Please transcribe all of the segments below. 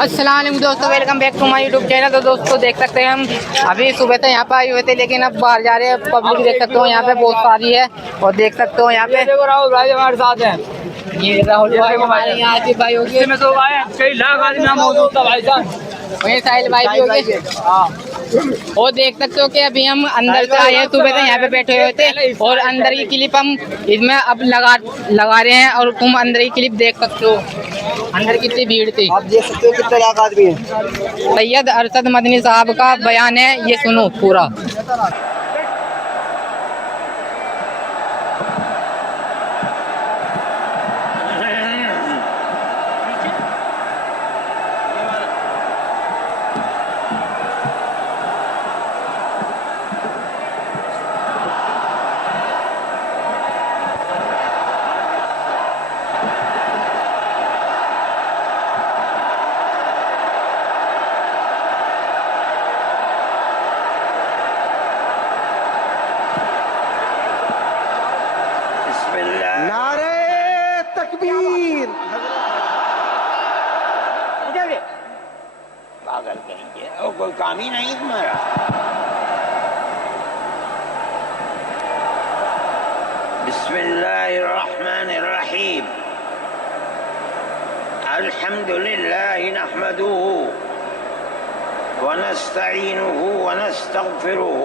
السلام علیکم دوستوں، welcome back to my YouTube channel. تو دوستوں دیکھ سکتے ہیں ہم ابھی صبح سے یہاں پہ آئے ہوئے تھے، لیکن اب باہر جا رہے ہیں۔ پبلک دیکھ سکتے ہو یہاں پہ بہت ساری ہے، اور دیکھ سکتے ہو یہاں پہ راہل بھائی ہمارے ساتھ ہیں۔ یہ راہل بھائی ہمارے یہاں آصف بھائی ہوگی، میں تو آئے کئی لاکھ آدمی یہاں موجود تھا بھائی صاحب، وہیں ساحل بھائی بھی ہوگی۔ اور دیکھ سکتے ہو کہ ابھی ہم اندر سے آئے ہیں، صبح سے یہاں پہ بیٹھے ہوئے تھے، اور اندر کی کلپ ہم اس میں اب لگا رہے ہیں، اور تم اندر کی کلپ دیکھ سکتے ہو اندر کتنی بھیڑ تھی۔ آپ دیکھ سکتے ہو کتنے لاکھ آدمی ہیں۔ سید ارشد مدنی صاحب کا بیان ہے، یہ سنو پورا۔ نعرے تکبیر۔ پاگل کہیں گے، اور کوئی کام ہی نہیں تمہارا۔ بسم اللہ الرحمن الرحیم۔ الحمد للہ نحمده ونستعینه ونستغفره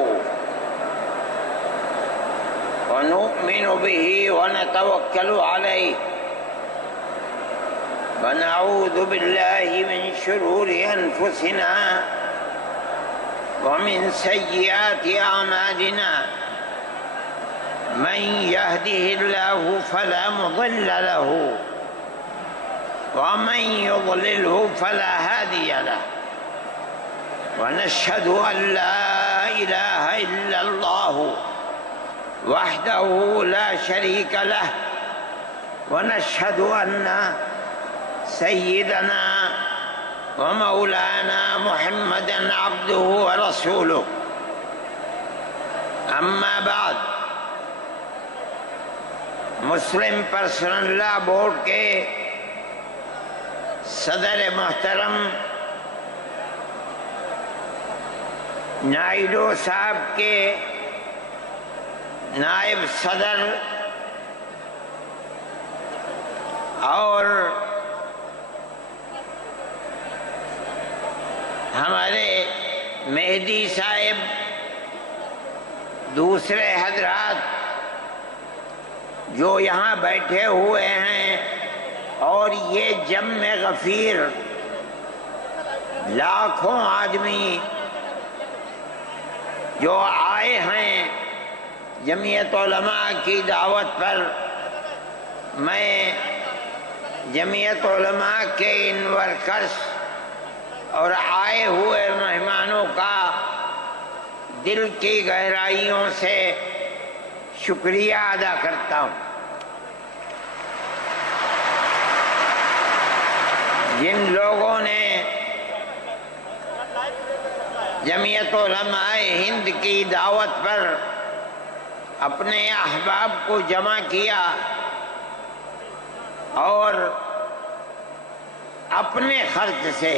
ونؤمن به ونتوکل علیہ ونعوذ باللہ من شرور انفسنا ومن سیئات اعمالنا من يهده الله فلا مضل له ومن يضلله فلا هادي له ونشهد أن لا إله إلا الله وحده لا شريك له ونشهد أن سيدنا ومولانا محمدا عبده ورسوله أما بعد۔ مسلم پرسنل لا بورڈ کے صدر محترم نائیڈو صاحب کے نائب صدر اور ہمارے مہدی صاحب، دوسرے حضرات جو یہاں بیٹھے ہوئے ہیں، اور یہ جمع غفیر لاکھوں آدمی جو آئے ہیں جمعیت علماء کی دعوت پر، میں جمعیت علماء کے ان ورکرز اور آئے ہوئے مہمانوں کا دل کی گہرائیوں سے شکریہ ادا کرتا ہوں۔ جن لوگوں نے جمعیت علماء ہند کی دعوت پر اپنے احباب کو جمع کیا اور اپنے خرچ سے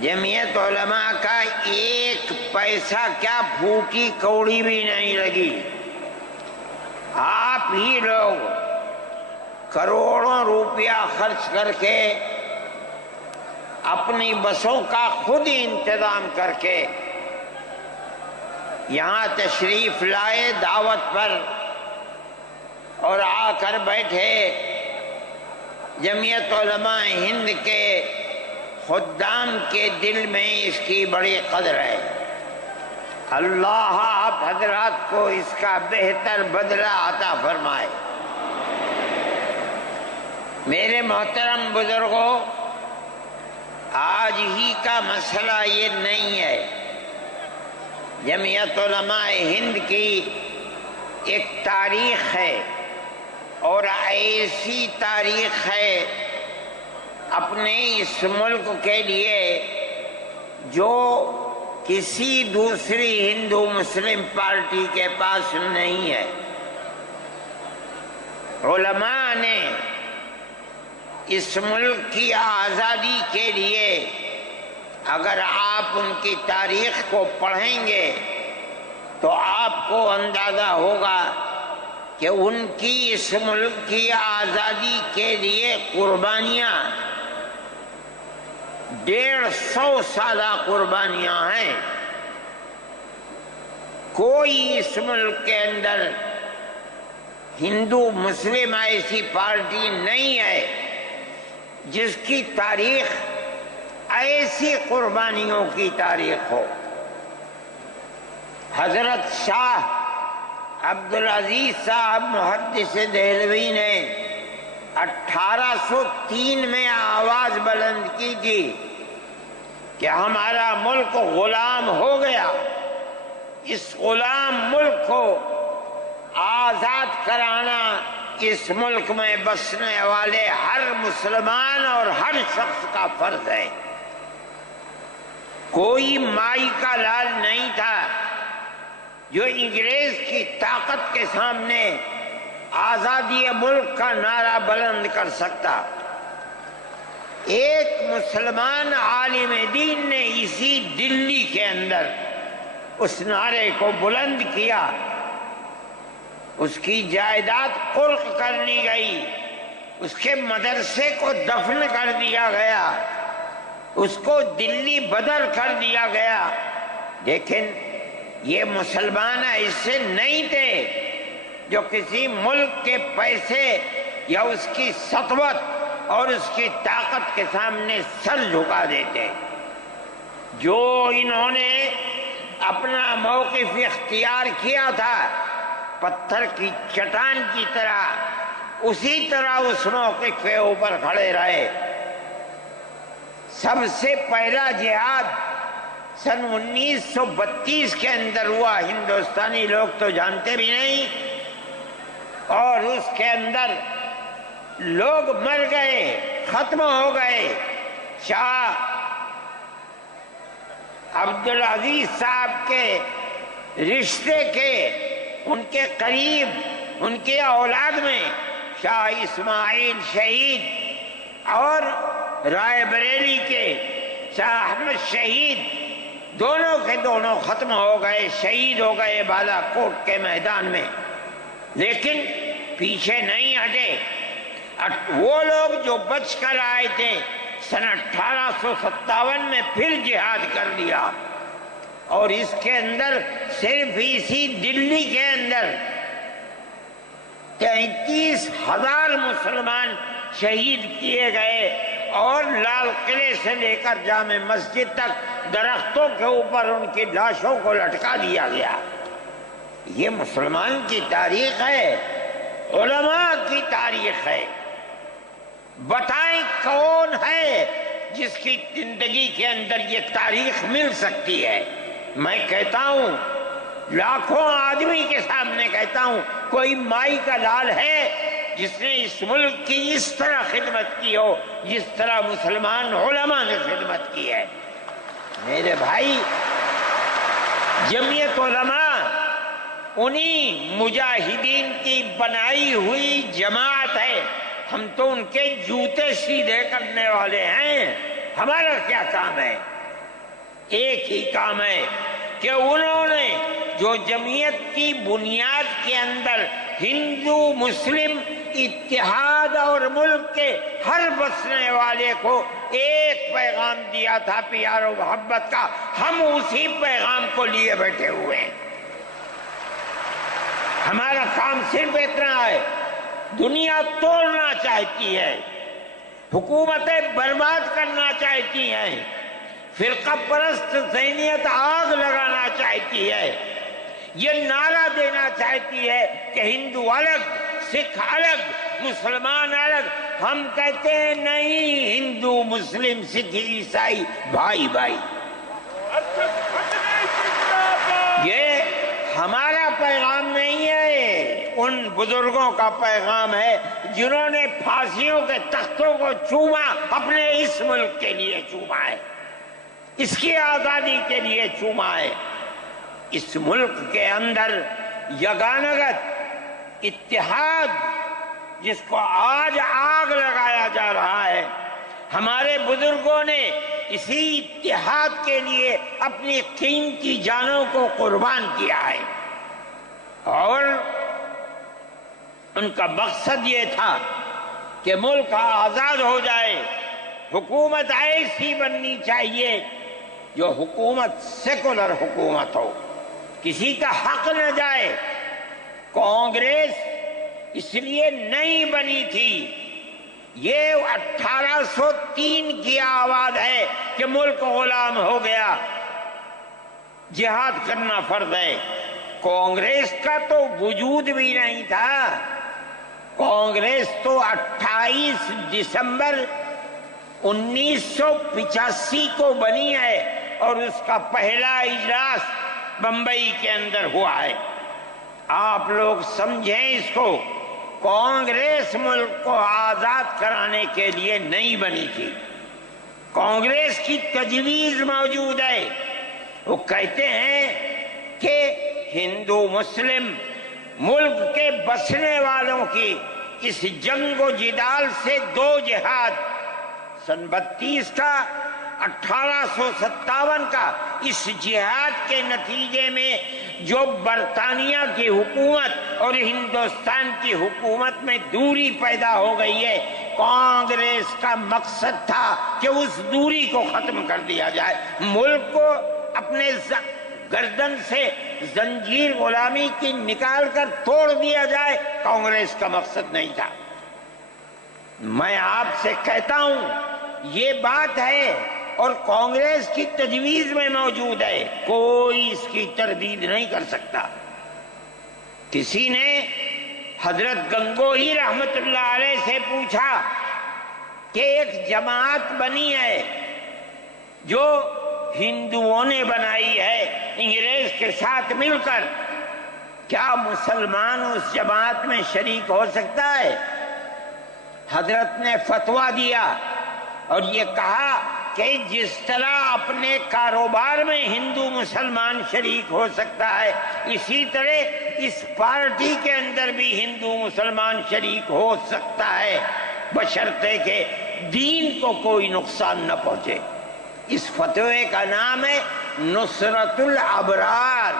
جمعیت علماء کا ایک پیسہ کیا پھوٹی کوڑی بھی نہیں لگی، آپ ہی لوگ کروڑوں روپیہ خرچ کر کے اپنی بسوں کا خود ہی انتظام کر کے یہاں تشریف لائے دعوت پر، اور آ کر بیٹھے۔ جمعیت علماء ہند کے خدام کے دل میں اس کی بڑی قدر ہے۔ اللہ آپ حضرات کو اس کا بہتر بدلہ عطا فرمائے۔ میرے محترم بزرگوں، آج ہی کا مسئلہ یہ نہیں ہے۔ جمعیت علماء ہند کی ایک تاریخ ہے، اور ایسی تاریخ ہے اپنے اس ملک کے لیے جو کسی دوسری ہندو مسلم پارٹی کے پاس نہیں ہے۔ علماء نے اس ملک کی آزادی کے لیے اگر آپ ان کی تاریخ کو پڑھیں گے تو آپ کو اندازہ ہوگا کہ ان کی اس ملک کی آزادی کے لیے قربانیاں 150 سالہ قربانیاں ہیں۔ کوئی اس ملک کے اندر ہندو مسلم ایسی پارٹی نہیں ہے جس کی تاریخ ایسی قربانیوں کی تاریخ ہو۔ حضرت شاہ عبدالعزیز صاحب محدث دہلوی نے 1803 میں آواز بلند کی تھی کہ ہمارا ملک غلام ہو گیا، اس غلام ملک کو آزاد کرانا اس ملک میں بسنے والے ہر مسلمان اور ہر شخص کا فرض ہے۔ کوئی مائی کا لال نہیں تھا جو انگریز کی طاقت کے سامنے آزادی ملک کا نعرہ بلند کر سکتا۔ ایک مسلمان عالم دین نے اسی دلی کے اندر اس نعرے کو بلند کیا، اس کی جائیداد قرق کر لی گئی، اس کے مدرسے کو دفن کر دیا گیا، اس کو دلی بدر کر دیا گیا، لیکن یہ مسلمان ایسے نہیں تھے جو کسی ملک کے پیسے یا اس کی سطوت اور اس کی طاقت کے سامنے سر جھکا دیتے۔ جو انہوں نے اپنا موقف اختیار کیا تھا پتھر کی چٹان کی طرح، اسی طرح اس موقف کے اوپر کھڑے رہے۔ سب سے پہلا جہاد سن 1932 کے اندر ہوا، ہندوستانی لوگ تو جانتے بھی نہیں، اور اس کے اندر لوگ مر گئے، ختم ہو گئے۔ شاہ عبدالعزیز صاحب کے رشتے کے، ان کے قریب، ان کے اولاد میں شاہ اسماعیل شہید اور رائے بریلی کے شاہ احمد شہید، دونوں کے دونوں ختم ہو گئے، شہید ہو گئے بالا کوٹ کے میدان میں۔ لیکن پیچھے نہیں ہٹے۔ وہ لوگ جو بچ کر آئے تھے سن 1857 میں پھر جہاد کر دیا، اور اس کے اندر صرف اسی دلی کے اندر 33,000 مسلمان شہید کیے گئے، اور لال قلعے سے لے کر جامع مسجد تک درختوں کے اوپر ان کی لاشوں کو لٹکا دیا گیا۔ یہ مسلمان کی تاریخ ہے، علماء کی تاریخ ہے۔ بتائیں کون ہے جس کی زندگی کے اندر یہ تاریخ مل سکتی ہے؟ میں کہتا ہوں، لاکھوں آدمی کے سامنے کہتا ہوں، کوئی مائی کا لال ہے جس نے اس ملک کی اس طرح خدمت کی ہو جس طرح مسلمان علماء نے خدمت کی ہے؟ میرے بھائی، جمعیت علماء انہی مجاہدین کی بنائی ہوئی جماعت ہے۔ ہم تو ان کے جوتے سیدھے کرنے والے ہیں۔ ہمارا کیا کام ہے؟ ایک ہی کام ہے کہ انہوں نے جو جمعیت کی بنیاد کے اندر ہندو مسلم اتحاد اور ملک کے ہر بسنے والے کو ایک پیغام دیا تھا پیار و محبت کا، ہم اسی پیغام کو لیے بیٹھے ہوئے ہیں۔ ہمارا کام صرف اتنا ہے۔ دنیا توڑنا چاہتی ہے، حکومتیں برباد کرنا چاہتی ہیں، فرقہ پرست ذہنیت آگ لگانا چاہتی ہے، یہ نعرہ دینا چاہتی ہے کہ ہندو الگ، سکھ الگ، مسلمان الگ۔ ہم کہتے ہیں نہیں، ہندو مسلم سکھ عیسائی بھائی بھائی۔ یہ ہمارا پیغام نہیں ہے، ان بزرگوں کا پیغام ہے جنہوں نے پھانسیوں کے تختوں کو چوما، اپنے اس ملک کے لیے چوما ہے، اس کی آزادی کے لیے چوما ہے۔ اس ملک کے اندر یگانگت، اتحاد جس کو آج آگ لگایا جا رہا ہے، ہمارے بزرگوں نے اسی اتحاد کے لیے اپنی قیمتی جانوں کو قربان کیا ہے، اور ان کا مقصد یہ تھا کہ ملک آزاد ہو جائے، حکومت ایسی بننی چاہیے جو حکومت سیکولر حکومت ہو، کسی کا حق نہ جائے۔ کانگریس اس لیے نہیں بنی تھی، یہ 1803 کی آواز ہے کہ ملک غلام ہو گیا، جہاد کرنا فرض ہے۔ کانگریس کا تو وجود بھی نہیں تھا، کانگریس تو 28 دسمبر 1985 کو بنی ہے، اور اس کا پہلا اجلاس بمبئی کے اندر ہوا ہے۔ آپ لوگ سمجھیں اس کو، کانگریس ملک کو آزاد کرانے کے لیے نہیں بنی تھی، کانگریس کی تجویز موجود ہے۔ وہ کہتے ہیں کہ ہندو مسلم ملک کے بسنے والوں کی اس جنگ و جدال سے دو جہاد، سن 32 کا 1857 کا، اس جہاد کے نتیجے میں جو برطانیہ کی حکومت اور ہندوستان کی حکومت میں دوری پیدا ہو گئی ہے، کانگریس کا مقصد تھا کہ اس دوری کو ختم کر دیا جائے، ملک کو اپنے گردن سے زنجیر غلامی کی نکال کر توڑ دیا جائے، کانگریس کا مقصد نہیں تھا۔ میں آپ سے کہتا ہوں یہ بات ہے اور کانگریس کی تجویز میں موجود ہے، کوئی اس کی تردید نہیں کر سکتا۔ کسی نے حضرت گنگوہی رحمت اللہ علیہ سے پوچھا کہ ایک جماعت بنی ہے جو ہندوؤں نے بنائی ہے انگریز کے ساتھ مل کر، کیا مسلمان اس جماعت میں شریک ہو سکتا ہے؟ حضرت نے فتویٰ دیا اور یہ کہا کہ جس طرح اپنے کاروبار میں ہندو مسلمان شریک ہو سکتا ہے، اسی طرح اس پارٹی کے اندر بھی ہندو مسلمان شریک ہو سکتا ہے، بشرطے کہ دین کو کوئی نقصان نہ پہنچے۔ اس فتوے کا نام ہے نصرت الابرار،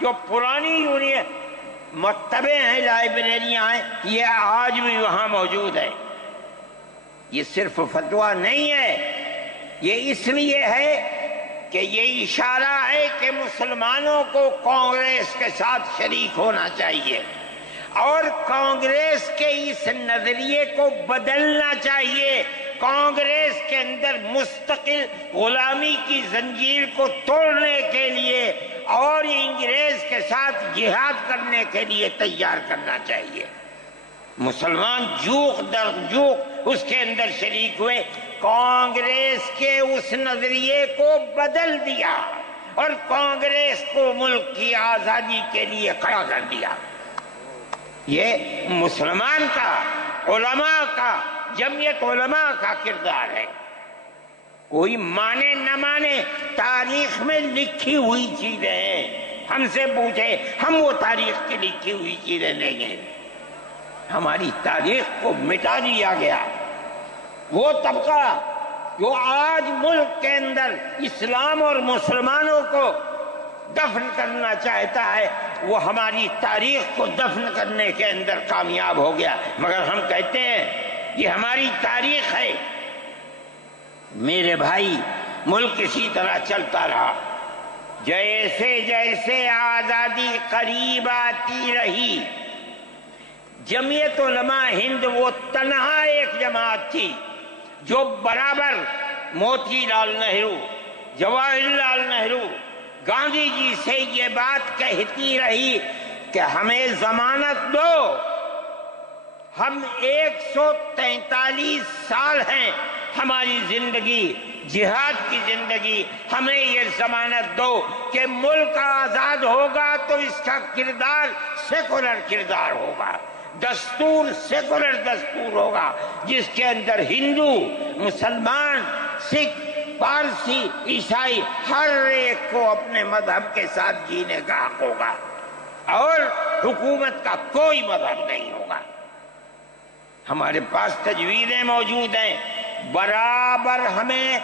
جو پرانی یونین مکتبیں ہیں، لائبریریاں ہیں، یہ آج بھی وہاں موجود ہے۔ یہ صرف فتویٰ نہیں ہے، یہ اس لیے ہے کہ یہ اشارہ ہے کہ مسلمانوں کو کانگریس کے ساتھ شریک ہونا چاہیے اور کانگریس کے اس نظریے کو بدلنا چاہیے، کانگریس کے اندر مستقل غلامی کی زنجیر کو توڑنے کے لیے اور انگریز کے ساتھ جہاد کرنے کے لیے تیار کرنا چاہیے۔ مسلمان جوق در جوق اس کے اندر شریک ہوئے، کانگریس کے اس نظریے کو بدل دیا اور کانگریس کو ملک کی آزادی کے لیے کھڑا کر دیا۔ یہ مسلمان کا، علماء کا، جمعیت علماء کا کردار ہے۔ کوئی مانے نہ مانے، تاریخ میں لکھی ہوئی چیزیں ہیں، ہم سے پوچھے ہم وہ تاریخ کی لکھی ہوئی چیزیں لیں گے؟ ہماری تاریخ کو مٹا دیا گیا۔ وہ طبقہ جو آج ملک کے اندر اسلام اور مسلمانوں کو دفن کرنا چاہتا ہے، وہ ہماری تاریخ کو دفن کرنے کے اندر کامیاب ہو گیا، مگر ہم کہتے ہیں یہ ہماری تاریخ ہے۔ میرے بھائی، ملک اسی طرح چلتا رہا، جیسے جیسے آزادی قریب آتی رہی، جمعیت علماء ہند وہ تنہا ایک جماعت تھی جو برابر موتی لال نہرو، جواہر لال نہرو، گاندھی جی سے یہ بات کہتی رہی کہ ہمیں ضمانت دو، ہم 143 سال ہیں ہماری زندگی، جہاد کی زندگی، ہمیں یہ ضمانت دو کہ ملک آزاد ہوگا تو اس کا کردار سیکولر کردار ہوگا، دستور سیکولر دستور ہوگا، جس کے اندر ہندو، مسلمان، سکھ، پارسی، عیسائی ہر ایک کو اپنے مذہب کے ساتھ جینے کا حق ہوگا اور حکومت کا کوئی مذہب نہیں ہوگا۔ ہمارے پاس تجویزیں موجود ہیں. برابر ہمیں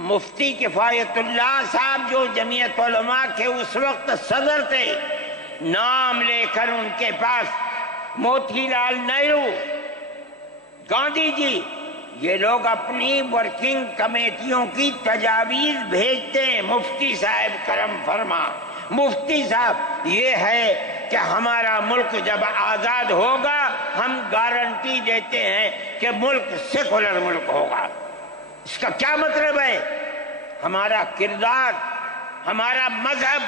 مفتی کفایت اللہ صاحب جو جمعیت علماء کے اس وقت صدر تھے، نام لے کر ان کے پاس موتی لال نہرو، گاندھی جی، یہ لوگ اپنی ورکنگ کمیٹیوں کی تجاویز بھیجتے ہیں. مفتی صاحب کرم فرما، مفتی صاحب یہ ہے کہ ہمارا ملک جب آزاد ہوگا ہم گارنٹی دیتے ہیں کہ ملک سیکولر ملک ہوگا. اس کا کیا مطلب ہے؟ ہمارا کردار، ہمارا مذہب،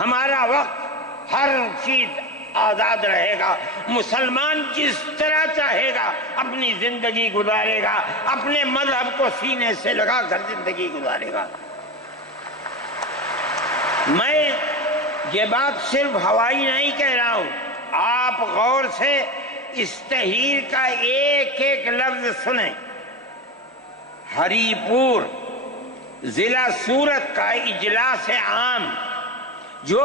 ہمارا وقت، ہر چیز آزاد رہے گا. مسلمان جس طرح چاہے گا اپنی زندگی گزارے گا، اپنے مذہب کو سینے سے لگا کر زندگی گزارے گا. میں یہ بات صرف ہوائی نہیں کہہ رہا ہوں، آپ غور سے اس تحریر کا ایک ایک لفظ سنیں. ہری پور ضلع سورت کا اجلاس عام جو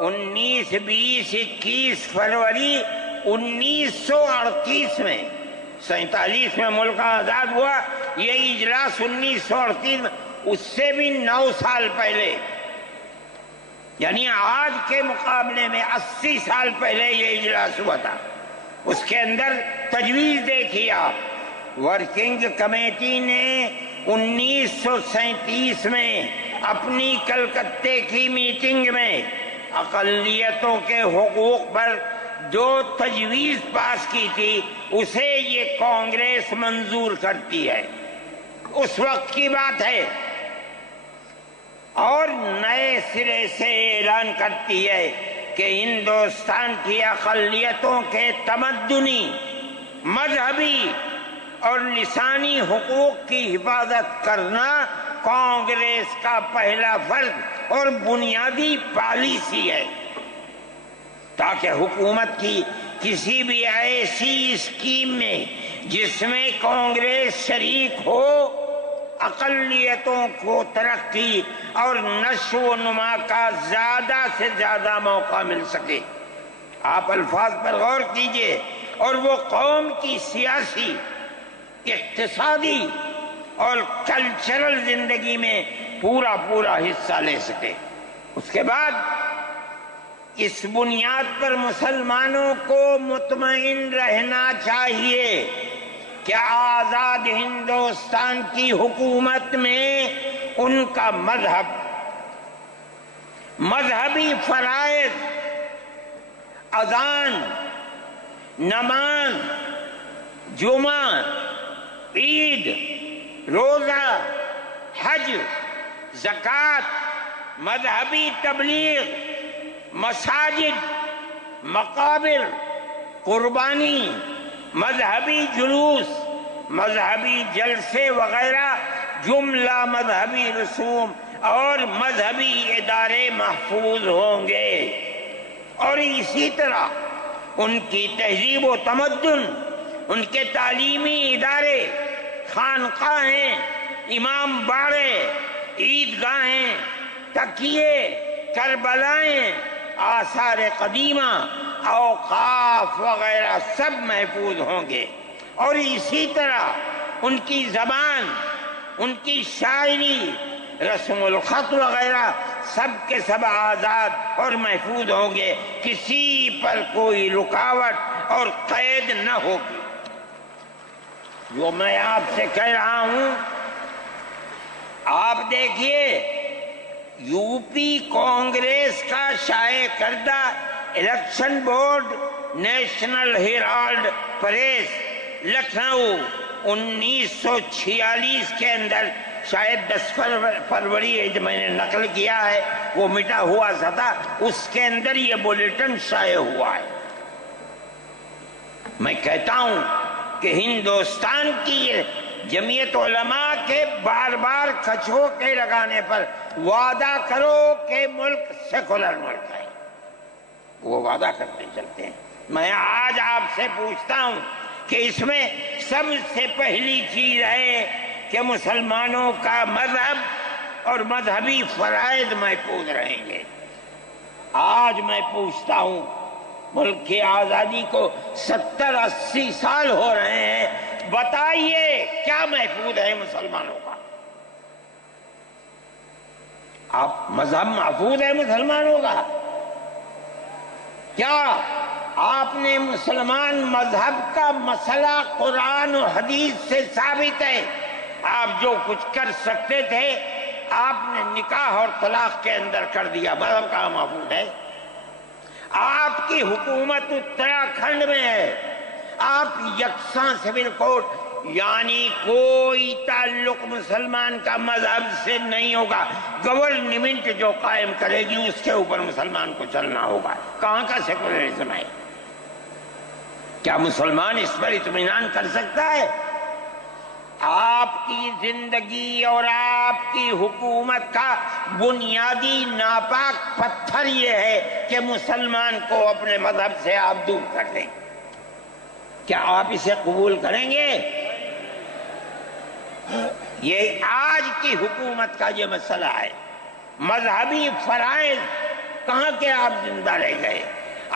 19، 20، 21 فروری 1938 میں، 47 میں ملک آزاد ہوا، یہ اجلاس 1938 میں، اس سے بھی 9 سال پہلے، یعنی آج کے مقابلے میں 80 سال پہلے یہ اجلاس ہوا تھا. اس کے اندر تجویز دیکھیے آپ. ورکنگ کمیٹی نے 1937 میں اپنی کلکتے کی میٹنگ میں اقلیتوں کے حقوق پر جو تجویز پاس کی تھی اسے یہ کانگریس منظور کرتی ہے. اس وقت کی بات ہے، اور نئے سرے سے اعلان کرتی ہے کہ ہندوستان کی اقلیتوں کے تمدنی، مذہبی اور لسانی حقوق کی حفاظت کرنا کانگریس کا پہلا فرض اور بنیادی پالیسی ہے، تاکہ حکومت کی کسی بھی ایسی اسکیم میں جس میں کانگریس شریک ہو اقلیتوں کو ترقی اور نشو و نما کا زیادہ سے زیادہ موقع مل سکے. آپ الفاظ پر غور کیجئے. اور وہ قوم کی سیاسی، اقتصادی اور کلچرل زندگی میں پورا حصہ لے سکے. اس کے بعد اس بنیاد پر مسلمانوں کو مطمئن رہنا چاہیے کہ آزاد ہندوستان کی حکومت میں ان کا مذہب، مذہبی فرائض، اذان، نماز، جمعہ، عید، روزہ، حج، زکوٰۃ، مذہبی تبلیغ، مساجد، مقابر، قربانی، مذہبی جلوس، مذہبی جلسے وغیرہ جملہ مذہبی رسوم اور مذہبی ادارے محفوظ ہوں گے. اور اسی طرح ان کی تہذیب و تمدن، ان کے تعلیمی ادارے، خانقاہیں، امام باڑے، عیدگاہیں، تکیے، کربلائیں، آثار قدیمہ، اوقاف وغیرہ سب محفوظ ہوں گے. اور اسی طرح ان کی زبان، ان کی شاعری، رسم الخط وغیرہ سب کے سب آزاد اور محفوظ ہوں گے. کسی پر کوئی رکاوٹ اور قید نہ ہوگی. جو میں آپ سے کہہ رہا ہوں، آپ دیکھیے یو پی کانگریس کا شائع کردہ election board, National Herald press, Lucknow 1946 کے اندر، شاید 10 فروری ہے جو میں نے نقل کیا ہے، وہ مٹا ہوا تھا، اس کے اندر یہ بلیٹن شائع ہوا ہے. میں کہتا ہوں کہ ہندوستان کی جمعیت علماء کے بار بار کچھوکے لگانے پر وعدہ کرو کہ ملک سیکولر ملک ہے، وہ وعدہ کرتے چلتے ہیں. میں آج آپ سے پوچھتا ہوں کہ اس میں سب سے پہلی چیز ہے کہ مسلمانوں کا مذہب اور مذہبی فرائض محفوظ رہیں گے. آج میں پوچھتا ہوں ملک کی آزادی کو 70-80 سال ہو رہے ہیں. بتائیے کیا محفوظ ہے مسلمانوں کا؟ آپ مذہب محفوظ ہے مسلمانوں کا؟ کیا آپ نے مسلمان مذہب کا مسئلہ قرآن و حدیث سے ثابت ہے؟ آپ جو کچھ کر سکتے تھے آپ نے نکاح اور طلاق کے اندر کر دیا. مذہب کا محفوظ ہے؟ آپ کی حکومت اتراکھنڈ میں ہے. آپ یکساں سول کوڈ، یعنی کوئی تعلق مسلمان کا مذہب سے نہیں ہوگا. گورنمنٹ جو قائم کرے گی اس کے اوپر مسلمان کو چلنا ہوگا. کہاں کا سیکولرزم ہے؟ کیا مسلمان اس پر اطمینان کر سکتا ہے؟ آپ کی زندگی اور آپ کی حکومت کا بنیادی ناپاک پتھر یہ ہے کہ مسلمان کو اپنے مذہب سے آپ دور کر دیں. کیا آپ اسے قبول کریں گے؟ یہ آج کی حکومت کا یہ مسئلہ ہے. مذہبی فرائض کہاں کے آپ زندہ رہ گئے؟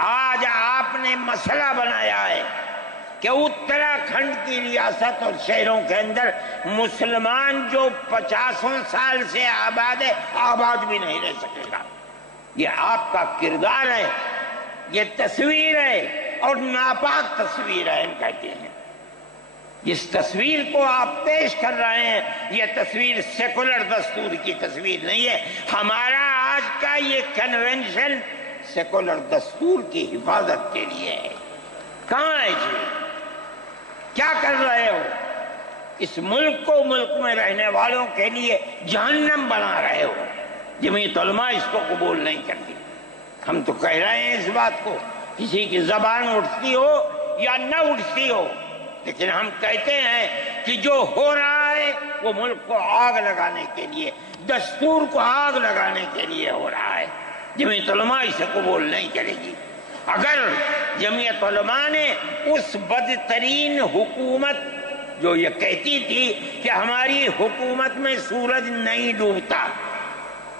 آج آپ نے مسئلہ بنایا ہے کہ اتراکھنڈ کی ریاست اور شہروں کے اندر مسلمان جو 50 سال سے آباد ہے آباد بھی نہیں رہ سکے گا. یہ آپ کا کردار ہے، یہ تصویر ہے اور ناپاک تصویر ہے. ہم کہتے ہیں جس تصویر کو آپ پیش کر رہے ہیں یہ تصویر سیکولر دستور کی تصویر نہیں ہے. ہمارا آج کا یہ کنونشن سیکولر دستور کی حفاظت کے لیے ہے. کہاں ہے جی؟ کیا کر رہے ہو؟ اس ملک کو ملک میں رہنے والوں کے لیے جہنم بنا رہے ہو. جمعیت علماء اس کو قبول نہیں کرتی. ہم تو کہہ رہے ہیں اس بات کو، کسی کی زبان اٹھتی ہو یا نہ اٹھتی ہو، لیکن ہم کہتے ہیں کہ جو ہو رہا ہے وہ ملک کو آگ لگانے کے لیے، دستور کو آگ لگانے کے لیے ہو رہا ہے. جمعیت علماء اسے قبول نہیں کرے گی. اگر جمعیت علماء نے اس بدترین حکومت جو یہ کہتی تھی کہ ہماری حکومت میں سورج نہیں ڈوبتا،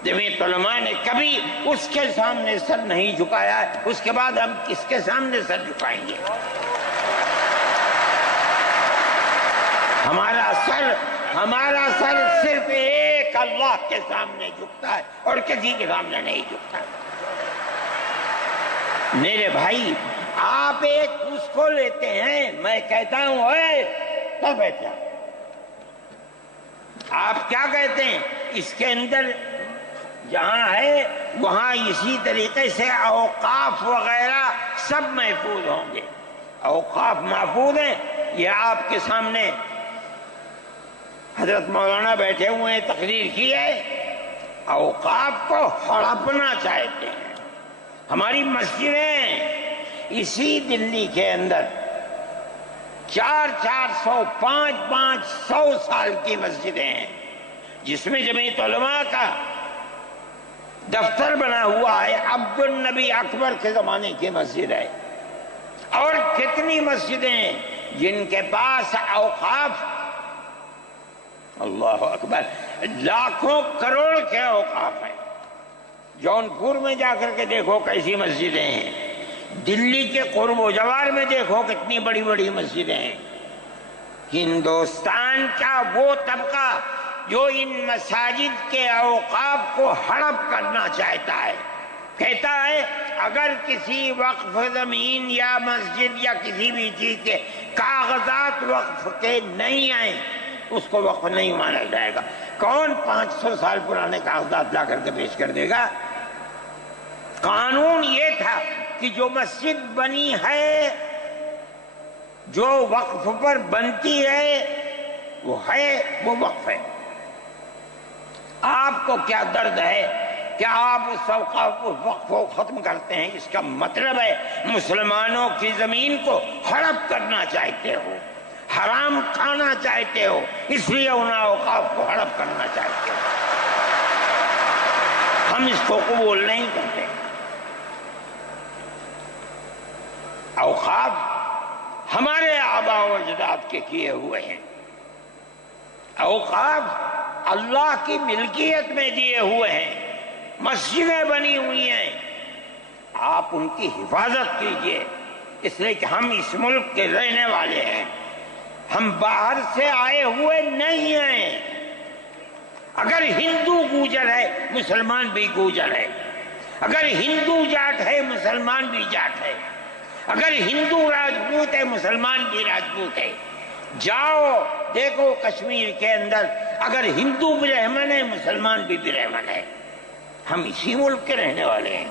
جمعیت علماء نے کبھی اس کے سامنے سر نہیں جھکایا ہے، اس کے بعد ہم کس کے سامنے سر جھکائیں گے؟ ہمارا سر صرف ایک اللہ کے سامنے جھکتا ہے اور کسی کے سامنے نہیں جھکتا. میرے بھائی آپ ایک اس کو لیتے ہیں، میں کہتا ہوں اوے تو بیٹھا، آپ کیا کہتے ہیں؟ اس کے اندر جہاں ہے وہاں اسی طریقے سے اوقاف وغیرہ سب محفوظ ہوں گے. اوقاف محفوظ ہیں. یہ آپ کے سامنے حضرت مولانا بیٹھے ہوئے ہیں، تقریر کی ہے. اوقاف کو ہڑپنا چاہتے ہیں. ہماری مسجدیں اسی دلی کے اندر 400 500 سال کی مسجدیں ہیں جس میں جمعیت علماء کا دفتر بنا ہوا ہے. عبد النبی اکبر کے زمانے کی مسجد ہے. اور کتنی مسجدیں جن کے پاس اوقاف، اللہ اکبر، لاکھوں کروڑ کے اوقاف ہیں. جونپور میں جا کر کے دیکھو کیسی مسجدیں ہیں. دلی کے قرب و جوار میں دیکھو کتنی بڑی بڑی مسجدیں ہیں. ہندوستان کا وہ طبقہ جو ان مساجد کے اوقاف کو ہڑپ کرنا چاہتا ہے، کہتا ہے اگر کسی وقف زمین یا مسجد یا کسی بھی چیز کے کاغذات وقف کے نہیں آئے اس کو وقف نہیں مانا جائے گا. کون 500 سال پرانے کاغذات لا کر کے پیش کر دے گا؟ قانون یہ تھا کہ جو مسجد بنی ہے، جو وقف پر بنتی ہے وہ وقف ہے. آپ کو کیا درد ہے کہ آپ اس وقف کو ختم کرتے ہیں؟ اس کا مطلب ہے مسلمانوں کی زمین کو ہڑپ کرنا چاہتے ہو، حرام کھانا چاہتے ہو، اس لیے ان اوقاف کو ہڑپ کرنا چاہتے ہو. ہم اس کو قبول نہیں کرتے. اوقاف ہمارے آباء و اجداد کے کیے ہوئے ہیں. اوقاف اللہ کی ملکیت میں دیے ہوئے ہیں. مسجدیں بنی ہوئی ہیں آپ ان کی حفاظت کیجئے، اس لیے کہ ہم اس ملک کے رہنے والے ہیں، ہم باہر سے آئے ہوئے نہیں ہیں۔ اگر ہندو گوجر ہے مسلمان بھی گوجر ہے، اگر ہندو جاٹ ہے مسلمان بھی جاٹ ہے، اگر ہندو راجپوت ہے مسلمان بھی راجپوت ہے۔ جاؤ دیکھو کشمیر کے اندر، اگر ہندو برہمن ہے مسلمان بھی برہمن ہے۔ ہم اسی ملک کے رہنے والے ہیں۔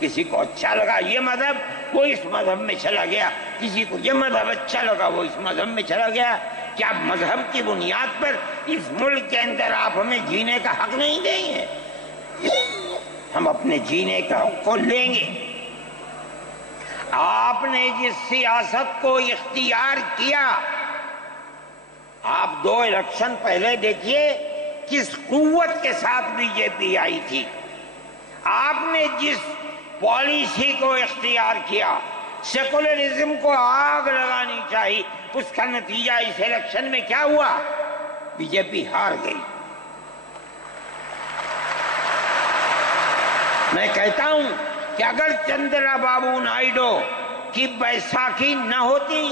کسی کو اچھا لگا یہ مذہب وہ اس مذہب میں چلا گیا، کسی کو یہ مذہب اچھا لگا وہ اس مذہب میں چلا گیا۔ کیا مذہب کی بنیاد پر اس ملک کے اندر آپ ہمیں جینے کا حق نہیں دیں گے؟ ہم اپنے جینے کا حق کو لیں گے۔ آپ نے جس سیاست کو اختیار کیا، آپ 2 الیکشن پہلے دیکھیے کس قوت کے ساتھ بی جے پی آئی تھی۔ آپ نے جس پالیسی کو اختیار کیا، سیکولرزم کو آگ لگانی چاہیے، اس کا نتیجہ اس الیکشن میں کیا ہوا؟ بی جے پی ہار گئی۔ میں کہتا ہوں کہ اگر چندرا بابو نائیڈو کی بیساکھی نہ ہوتی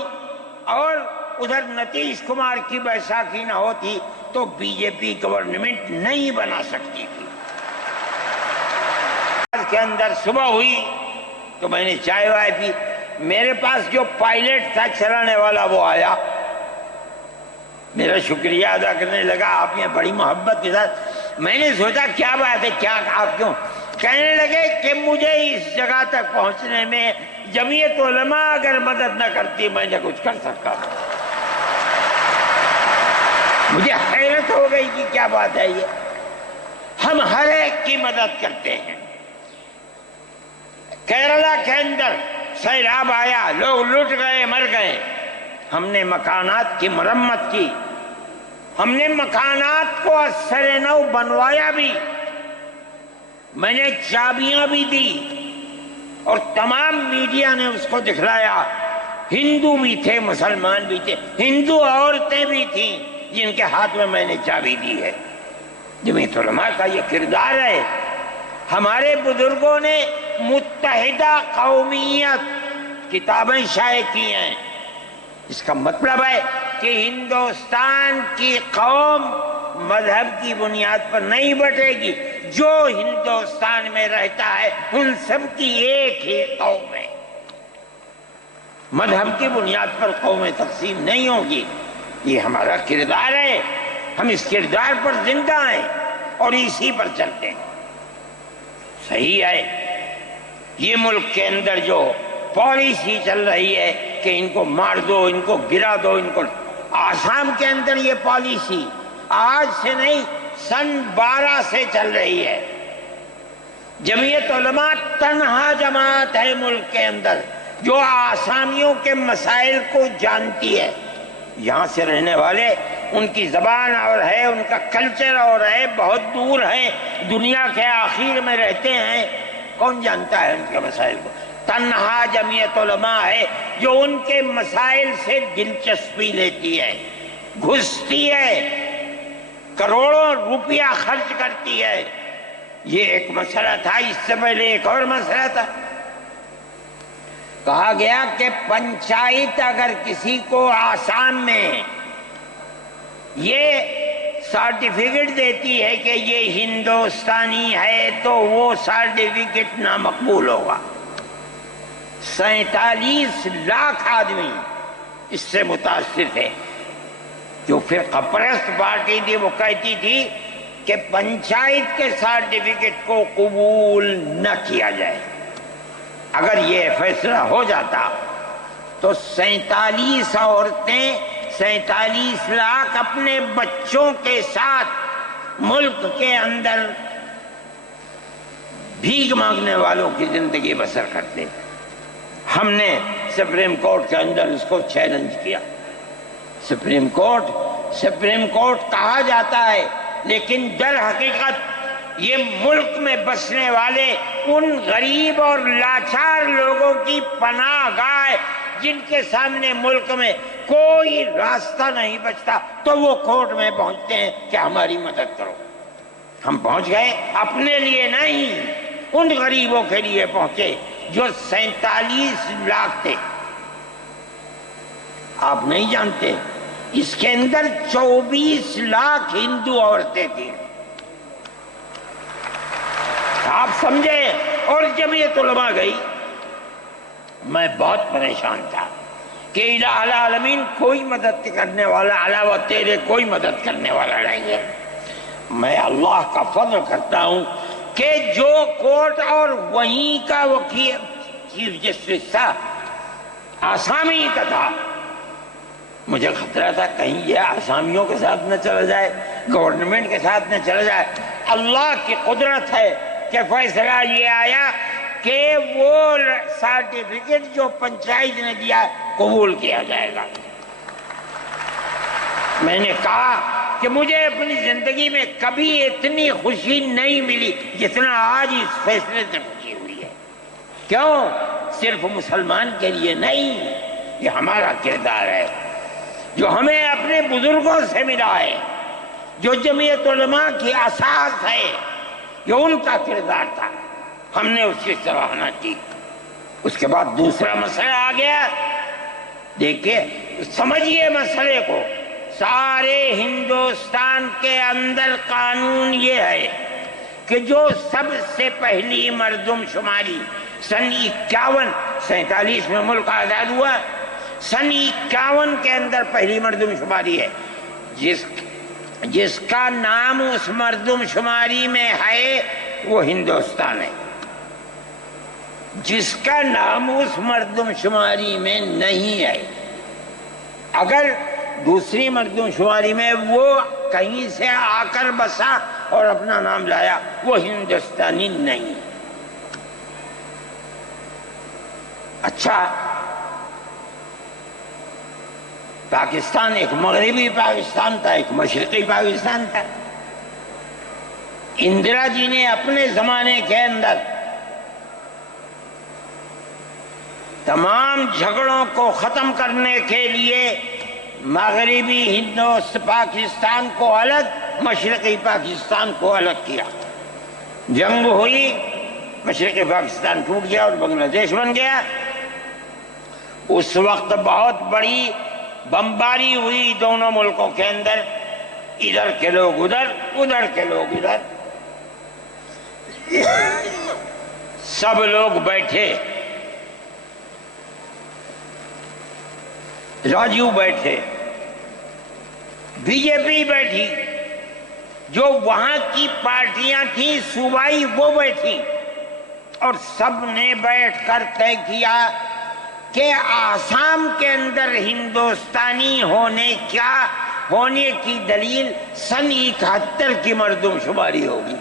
اور ادھر نتیش کمار کی بیساکھی نہ ہوتی تو بی جے پی گورنمنٹ نہیں بنا سکتی تھی۔ کے اندر صبح ہوئی تو میں نے چائے وائے پی، میرے پاس جو پائلٹ تھا چلانے والا وہ آیا، میرا شکریہ ادا کرنے لگا، آپ نے بڑی محبت کے ساتھ۔ میں نے سوچا کیا بات ہے، کیا آپ کیوں؟ کہنے لگے کہ مجھے اس جگہ تک پہنچنے میں جمعیت علماء اگر مدد نہ کرتی میں نے کچھ کر سکتا تھا۔ مجھے حیرت ہو گئی کہ کیا بات ہے یہ، ہم ہر ایک کی مدد کرتے ہیں۔ کیرلا کے اندر سیلاب آیا، لوگ لٹ گئے مر گئے، ہم نے مکانات کی مرمت کی، ہم نے مکانات کو اثر نو بنوایا بھی، میں نے چابیاں بھی دی اور تمام میڈیا نے اس کو دکھلایا۔ ہندو بھی تھے مسلمان بھی تھے، ہندو عورتیں بھی تھیں جن کے ہاتھ میں نے چابی دی ہے۔ جمعیت علماء کا یہ کردار ہے۔ ہمارے بزرگوں نے متحدہ قومیت کتابیں شائع کی ہیں، اس کا مطلب ہے کہ ہندوستان کی قوم مذہب کی بنیاد پر نہیں بٹے گی، جو ہندوستان میں رہتا ہے ان سب کی ایک ہی قوم ہے، مذہب کی بنیاد پر قومیں تقسیم نہیں ہوگی۔ یہ ہمارا کردار ہے، ہم اس کردار پر زندہ ہیں اور اسی پر چلتے ہیں۔ صحیح ہے یہ ملک کے اندر جو پالیسی چل رہی ہے کہ ان کو مار دو، ان کو گرا دو، ان کو، آسام کے اندر یہ پالیسی آج سے نہیں سن 12 سے چل رہی ہے۔ جمعیت علماء تنہا جماعت ہے ملک کے اندر جو آسامیوں کے مسائل کو جانتی ہے۔ یہاں سے رہنے والے ان کی زبان اور ہے، ان کا کلچر اور ہے، بہت دور ہے، دنیا کے آخر میں رہتے ہیں، کون جانتا ہے ان کے مسائل کو؟ تنہا جمعیت علماء ہے جو ان کے مسائل سے دلچسپی لیتی ہے، گھستی ہے، کروڑوں روپیہ خرچ کرتی ہے۔ یہ ایک مسئلہ تھا، اس سے پہلے ایک اور مسئلہ تھا، کہا گیا کہ پنچایت اگر کسی کو آسام میں یہ سرٹیفکیٹ دیتی ہے کہ یہ ہندوستانی ہے تو وہ سرٹیفکیٹ نامقبول ہوگا۔ 47 لاکھ آدمی اس سے متاثر تھے۔ جو فرقہ پرست پارٹی تھی وہ کہتی تھی کہ پنچایت کے سرٹیفکیٹ کو قبول نہ کیا جائے۔ اگر یہ فیصلہ ہو جاتا تو 47 عورتیں 47 لاکھ اپنے بچوں کے ساتھ ملک کے اندر بھیک مانگنے والوں کی زندگی بسر کرتے۔ ہم نے سپریم کورٹ کے اندر اس کو چیلنج کیا۔ سپریم کورٹ کہا جاتا ہے لیکن در حقیقت یہ ملک میں بسنے والے ان غریب اور لاچار لوگوں کی پناہ گاہ جن کے سامنے ملک میں کوئی راستہ نہیں بچتا تو وہ کورٹ میں پہنچتے ہیں کہ ہماری مدد کرو۔ ہم پہنچ گئے، اپنے لیے نہیں، ان غریبوں کے لیے پہنچے جو 47 لاکھ تھے. آپ نہیں جانتے اس کے اندر 24 لاکھ ہندو عورتیں تھیں. آپ سمجھے. اور جمعیت علماء گئی. میں بہت پریشان تھا کہ الہ العالمین کوئی مدد کرنے والا علاوہ تیرے کوئی مدد کرنے والا نہیں ہے. میں اللہ کا فضل کرتا ہوں کہ جو کورٹ اور وہیں کا وکیل چیف جسٹس تھا آسامی کا تھا. مجھے خطرہ تھا کہیں یہ آسامیوں کے ساتھ نہ چلا جائے, گورنمنٹ کے ساتھ نہ چلا جائے. اللہ کی قدرت ہے کہ فیصلہ یہ آیا کہ وہ سرٹیفکیٹ جو پنچایت نے دیا قبول کیا جائے گا. میں نے کہا کہ مجھے اپنی زندگی میں کبھی اتنی خوشی نہیں ملی جتنا آج اس فیصلے سے خوشی ہوئی ہے. کیوں؟ صرف مسلمان کے لیے نہیں, یہ ہمارا کردار ہے جو ہمیں اپنے بزرگوں سے ملا ہے, جو جمعیت علماء کی اساس ہے, یہ ان کا کردار تھا. ہم نے اس کی سراہنا کی. اس کے بعد دوسرا مسئلہ آ گیا. دیکھیے سمجھیے مسئلے کو. سارے ہندوستان کے اندر قانون یہ ہے کہ جو سب سے پہلی مردم شماری سن 47 میں ملک آزاد ہوا, سن 51 کے اندر پہلی مردم شماری ہے. جس کا نام اس مردم شماری میں ہے وہ ہندوستان ہے. جس کا نام اس مردم شماری میں نہیں ہے, اگر دوسری مردم شماری میں وہ کہیں سے آ کر بسا اور اپنا نام لایا, وہ ہندوستانی نہیں. اچھا, پاکستان ایک مغربی پاکستان تھا, ایک مشرقی پاکستان تھا. اندرا جی نے اپنے زمانے کے اندر تمام جھگڑوں کو ختم کرنے کے لیے مغربی پاکستان کو الگ, مشرقی پاکستان کو الگ کیا. جنگ ہوئی, مشرقی پاکستان ٹوٹ گیا اور بنگلہ دیش بن گیا. اس وقت بہت بڑی بمباری ہوئی دونوں ملکوں کے اندر, ادھر کے لوگ ادھر, ادھر کے لوگ ادھر. سب لوگ بیٹھے, راجیو بیٹھے, بی جے پی بیٹھی, جو وہاں کی پارٹیاں تھیں صوبائی وہ بیٹھی, اور سب نے بیٹھ کر طے کیا کہ آسام کے اندر ہندوستانی ہونے کی دلیل سن 71 کی مردم شماری ہوگی.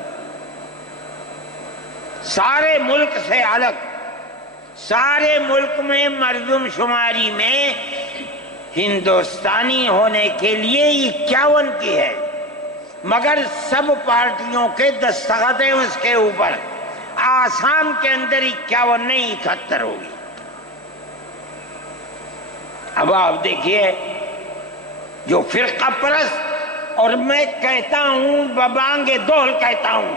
سارے ملک سے الگ, سارے ملک میں مردم شماری میں ہندوستانی ہونے کے لیے 51 کی ہے, مگر سب پارٹیوں کے دستخط ہیں اس کے اوپر. آسام کے اندر 51 نہیں 71 ہوگی. اب آپ دیکھیے, جو فرقہ پرست, اور میں کہتا ہوں ببانگ دول کہتا ہوں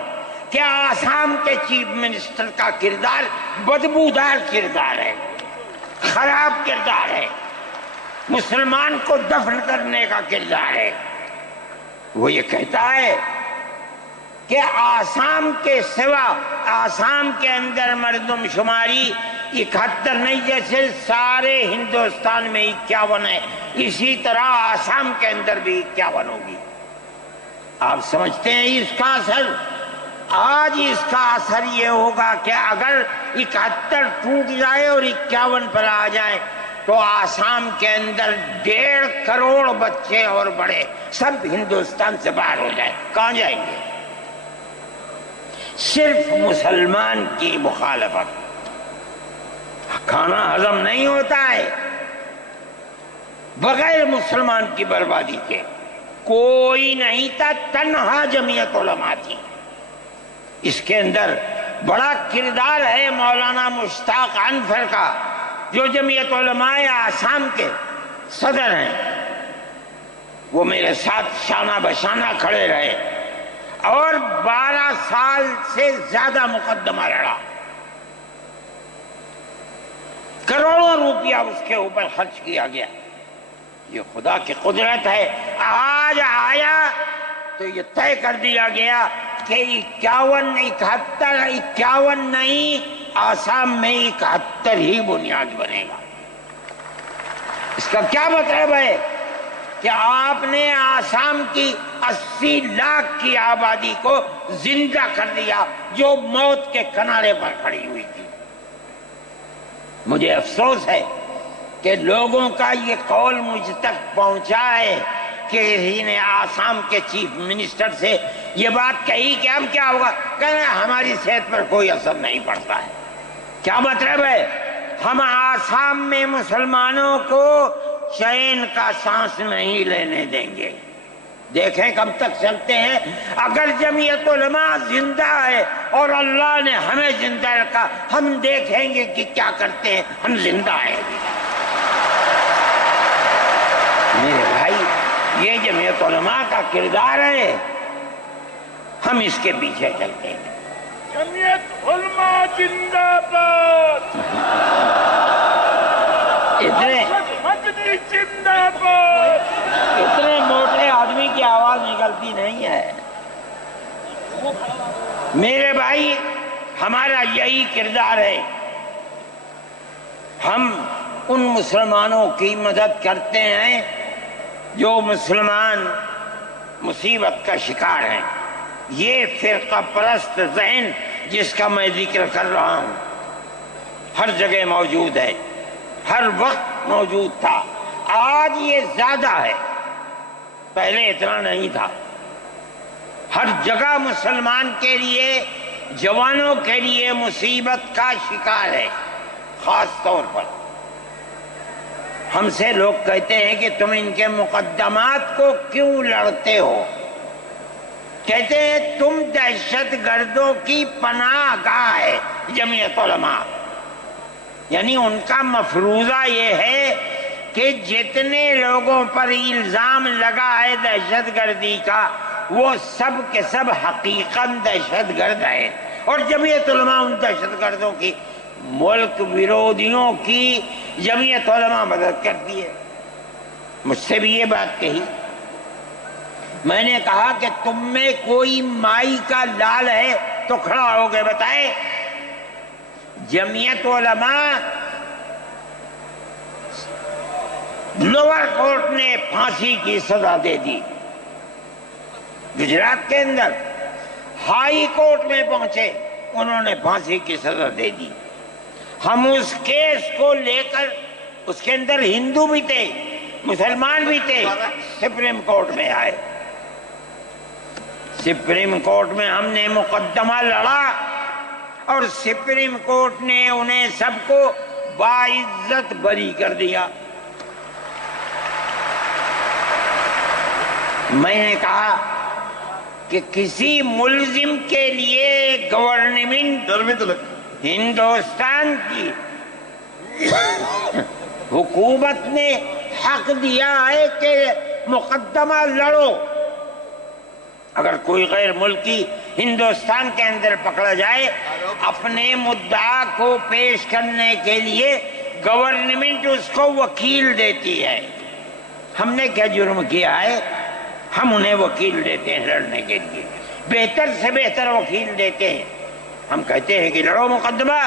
کہ آسام کے چیف منسٹر کا کردار بدبودار کردار ہے, خراب کردار ہے, مسلمان کو دفن کرنے کا کردار ہے. وہ یہ کہتا ہے کہ آسام کے سوا آسام کے اندر مردم شماری 71 نہیں, جیسے سارے ہندوستان میں 51 ہے, اسی طرح آسام کے اندر بھی 51 ہوگی. آپ سمجھتے ہیں اس کا اثر؟ آج اس کا اثر یہ ہوگا کہ اگر 71 ٹوٹ جائے اور 51 پر آ جائے تو آسام کے اندر 1.5 کروڑ بچے اور بڑے سب ہندوستان سے باہر ہو جائیں. کہاں جائیں گے؟ صرف مسلمان کی مخالفت, کھانا ہضم نہیں ہوتا ہے بغیر مسلمان کی بربادی کے. کوئی نہیں تھا, تنہا جمعیت علماء تھی. اس کے اندر بڑا کردار ہے مولانا مشتاق انور کا, جو جمعیت علماء آسام کے صدر ہیں. وہ میرے ساتھ شانہ بشانہ کھڑے رہے اور 12 سال سے زیادہ مقدمہ لڑا. کروڑوں روپیہ اس کے اوپر خرچ کیا گیا. یہ خدا کی قدرت ہے. آج آیا تو یہ طے کر دیا گیا کہ 51 نہیں، آسام میں 71 ہی بنیاد بنے گا. اس کا کیا مطلب ہے کہ آپ نے آسام کی 80 لاکھ کی آبادی کو زندہ کر دیا جو موت کے کنارے پر کھڑی ہوئی تھی. مجھے افسوس ہے کہ لوگوں کا یہ قول مجھ تک پہنچا ہے کہ کسی نے آسام کے چیف منسٹر سے یہ بات کہی کہ اب کیا ہوگا، کہنا ہماری صحت پر کوئی اثر نہیں پڑتا ہے. کیا مطلب ہے؟ ہم آسام میں مسلمانوں کو چین کا سانس نہیں لینے دیں گے. دیکھیں کب تک چلتے ہیں. اگر جمعیت علماء زندہ ہے اور اللہ نے ہمیں زندہ رکھا، ہم دیکھیں گے کہ کیا کرتے ہیں. ہم زندہ ہیں. میرے بھائی، یہ جمعیت علماء کا کردار ہے، ہم اس کے پیچھے چلتے ہیں. جمعیت علماء زندہ باد، مدنی زندہ باد. اتنے موٹے آدمی کی آواز نکلتی نہیں ہے. میرے بھائی، ہمارا یہی کردار ہے. ہم ان مسلمانوں کی مدد کرتے ہیں جو مسلمان مصیبت کا شکار ہیں. یہ فرقہ پرست ذہن جس کا میں ذکر کر رہا ہوں ہر جگہ موجود ہے، ہر وقت موجود تھا. آج یہ زیادہ ہے، پہلے اتنا نہیں تھا. ہر جگہ مسلمان کے لیے، جوانوں کے لیے مصیبت کا شکار ہے. خاص طور پر ہم سے لوگ کہتے ہیں کہ تم ان کے مقدمات کو کیوں لڑتے ہو؟ کہتے ہیں تم دہشت گردوں کی پناہ گاہ ہے جمعیت علماء. یعنی ان کا مفروضہ یہ ہے کہ جتنے لوگوں پر الزام لگا ہے دہشت گردی کا، وہ سب کے سب حقیقت دہشت گرد ہیں. اور جمعیت علماء ان دہشت گردوں کی، ملک ویرودھیوں کی جمعیت علماء مدد کرتی ہے. مجھ سے بھی یہ بات کہی. میں نے کہا کہ تم میں کوئی مائی کا لال ہے تو کھڑا ہو کے بتائے. جمعیت علماء لوور کورٹ نے پھانسی کی سزا دے دی گجرات کے اندر. ہائی کورٹ میں پہنچے، انہوں نے پھانسی کی سزا دے دی. ہم اس کیس کو لے کر، اس کے اندر ہندو بھی تھے، مسلمان بھی تھے، سپریم کورٹ میں آئے. سپریم کورٹ میں ہم نے مقدمہ لڑا اور سپریم کورٹ نے انہیں سب کو باعزت بری کر دیا. میں نے کہا کہ کسی ملزم کے لیے گورنمنٹ ہندوستان کی حکومت نے حق دیا ہے کہ مقدمہ لڑو. اگر کوئی غیر ملکی ہندوستان کے اندر پکڑا جائے، اپنے مدعا کو پیش کرنے کے لیے گورنمنٹ اس کو وکیل دیتی ہے. ہم نے کیا جرم کیا ہے؟ ہم انہیں وکیل دیتے ہیں لڑنے کے لیے، بہتر سے بہتر وکیل دیتے ہیں. ہم کہتے ہیں کہ لڑو مقدمہ،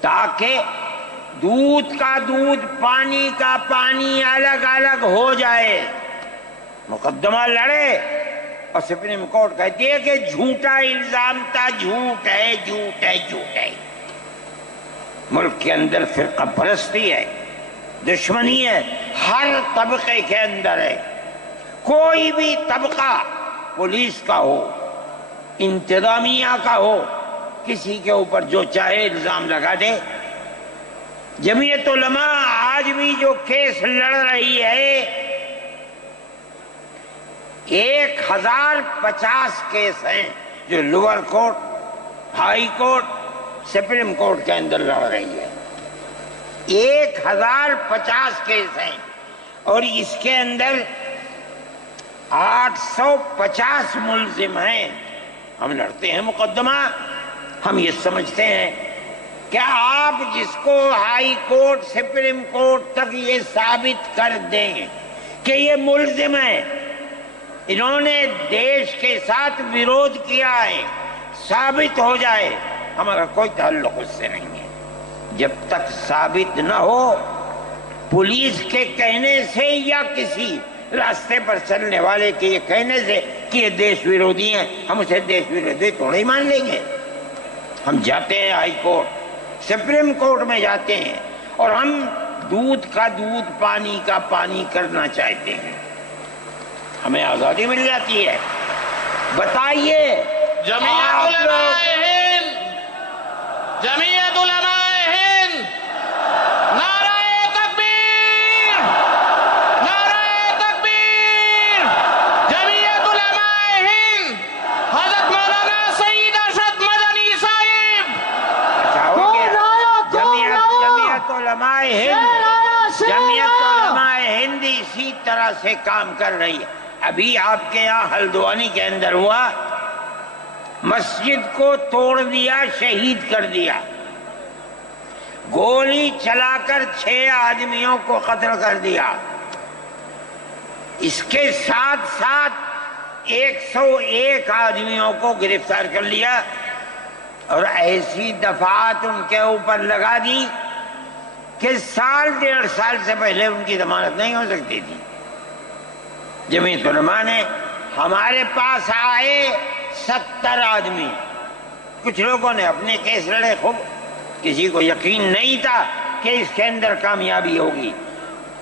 تاکہ دودھ کا دودھ، پانی کا پانی الگ الگ ہو جائے. مقدمہ لڑے اور سپریم کورٹ کہتی ہے کہ جھوٹا الزام تھا، جھوٹ ہے، جھوٹ ہے، جھوٹ ہے. ملک کے اندر فرقہ پرستی ہے، دشمنی ہے، ہر طبقے کے اندر ہے. کوئی بھی طبقہ، پولیس کا ہو، انتظامیہ کا ہو، کسی کے اوپر جو چاہے الزام لگا دے. جمعیت علماء آج بھی جو کیس لڑ رہی ہے، 1050 کیس ہیں جو lower court, high court, supreme court کے اندر لڑ رہی ہے. 1050 کیس ہیں اور اس کے اندر 850 ملزم ہیں. ہم لڑتے ہیں مقدمہ. ہم یہ سمجھتے ہیں کہ آپ جس کو ہائی کورٹ سپریم کورٹ تک یہ ثابت کر دیں کہ یہ ملزم ہے، انہوں نے دیش کے ساتھ ویرودھ کیا ہے، ثابت ہو جائے، ہمارا کوئی تعلق اس سے نہیں ہے۔ جب تک ثابت نہ ہو، پولیس کے کہنے سے یا کسی راستے پر چلنے والے کے یہ کہنے سے کہ یہ دیش ویرودھی ہیں، ہم اسے دیش ویرودھی تھوڑے ہی مان لیں گے۔ ہم جاتے ہیں ہائی کورٹ سپریم کورٹ میں جاتے ہیں اور ہم دودھ کا دودھ پانی کا پانی کرنا چاہتے ہیں، ہمیں آزادی مل جاتی ہے۔ بتائیے جمعیت علماء ہند، جمعیت علماء ہند، نعرہ تکبیر، نعرہ تکبیر، جمعیت علماء ہند، حضرت مولانا سید ارشد مدنی صاحب۔ اچھا ہو گیا، جمعیت علماء ہند، جمعیت علماء ہند اسی طرح سے کام کر رہی ہے۔ ابھی آپ کے یہاں ہلدوانی کے اندر ہوا، مسجد کو توڑ دیا، شہید کر دیا، گولی چلا کر 6 آدمیوں کو قتل کر دیا، اس کے ساتھ ساتھ 101 آدمیوں کو گرفتار کر لیا اور ایسی دفعات ان کے اوپر لگا دی کہ 1.5 سال سے پہلے ان کی ضمانت نہیں ہو سکتی تھی۔ جمعیت علماء نے ہمارے پاس آئے 70 آدمی، کچھ لوگوں نے اپنے کیس لڑے خوب، کسی کو یقین نہیں تھا کہ اس کے اندر کامیابی ہوگی۔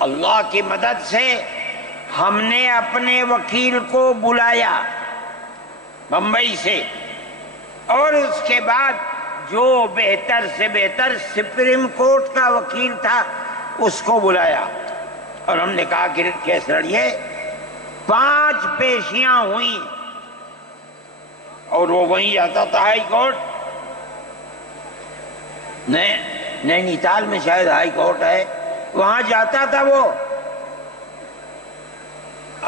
اللہ کی مدد سے ہم نے اپنے وکیل کو بلایا بمبئی سے، اور اس کے بعد جو بہتر سے بہتر سپریم کورٹ کا وکیل تھا اس کو بلایا اور ہم نے کہا کہ کیس لڑیے۔ 5 پیشیاں ہوئیں اور وہ وہیں جاتا تھا ہائی کورٹ، نینی تال میں شاید ہائی کورٹ ہے، وہاں جاتا تھا، وہ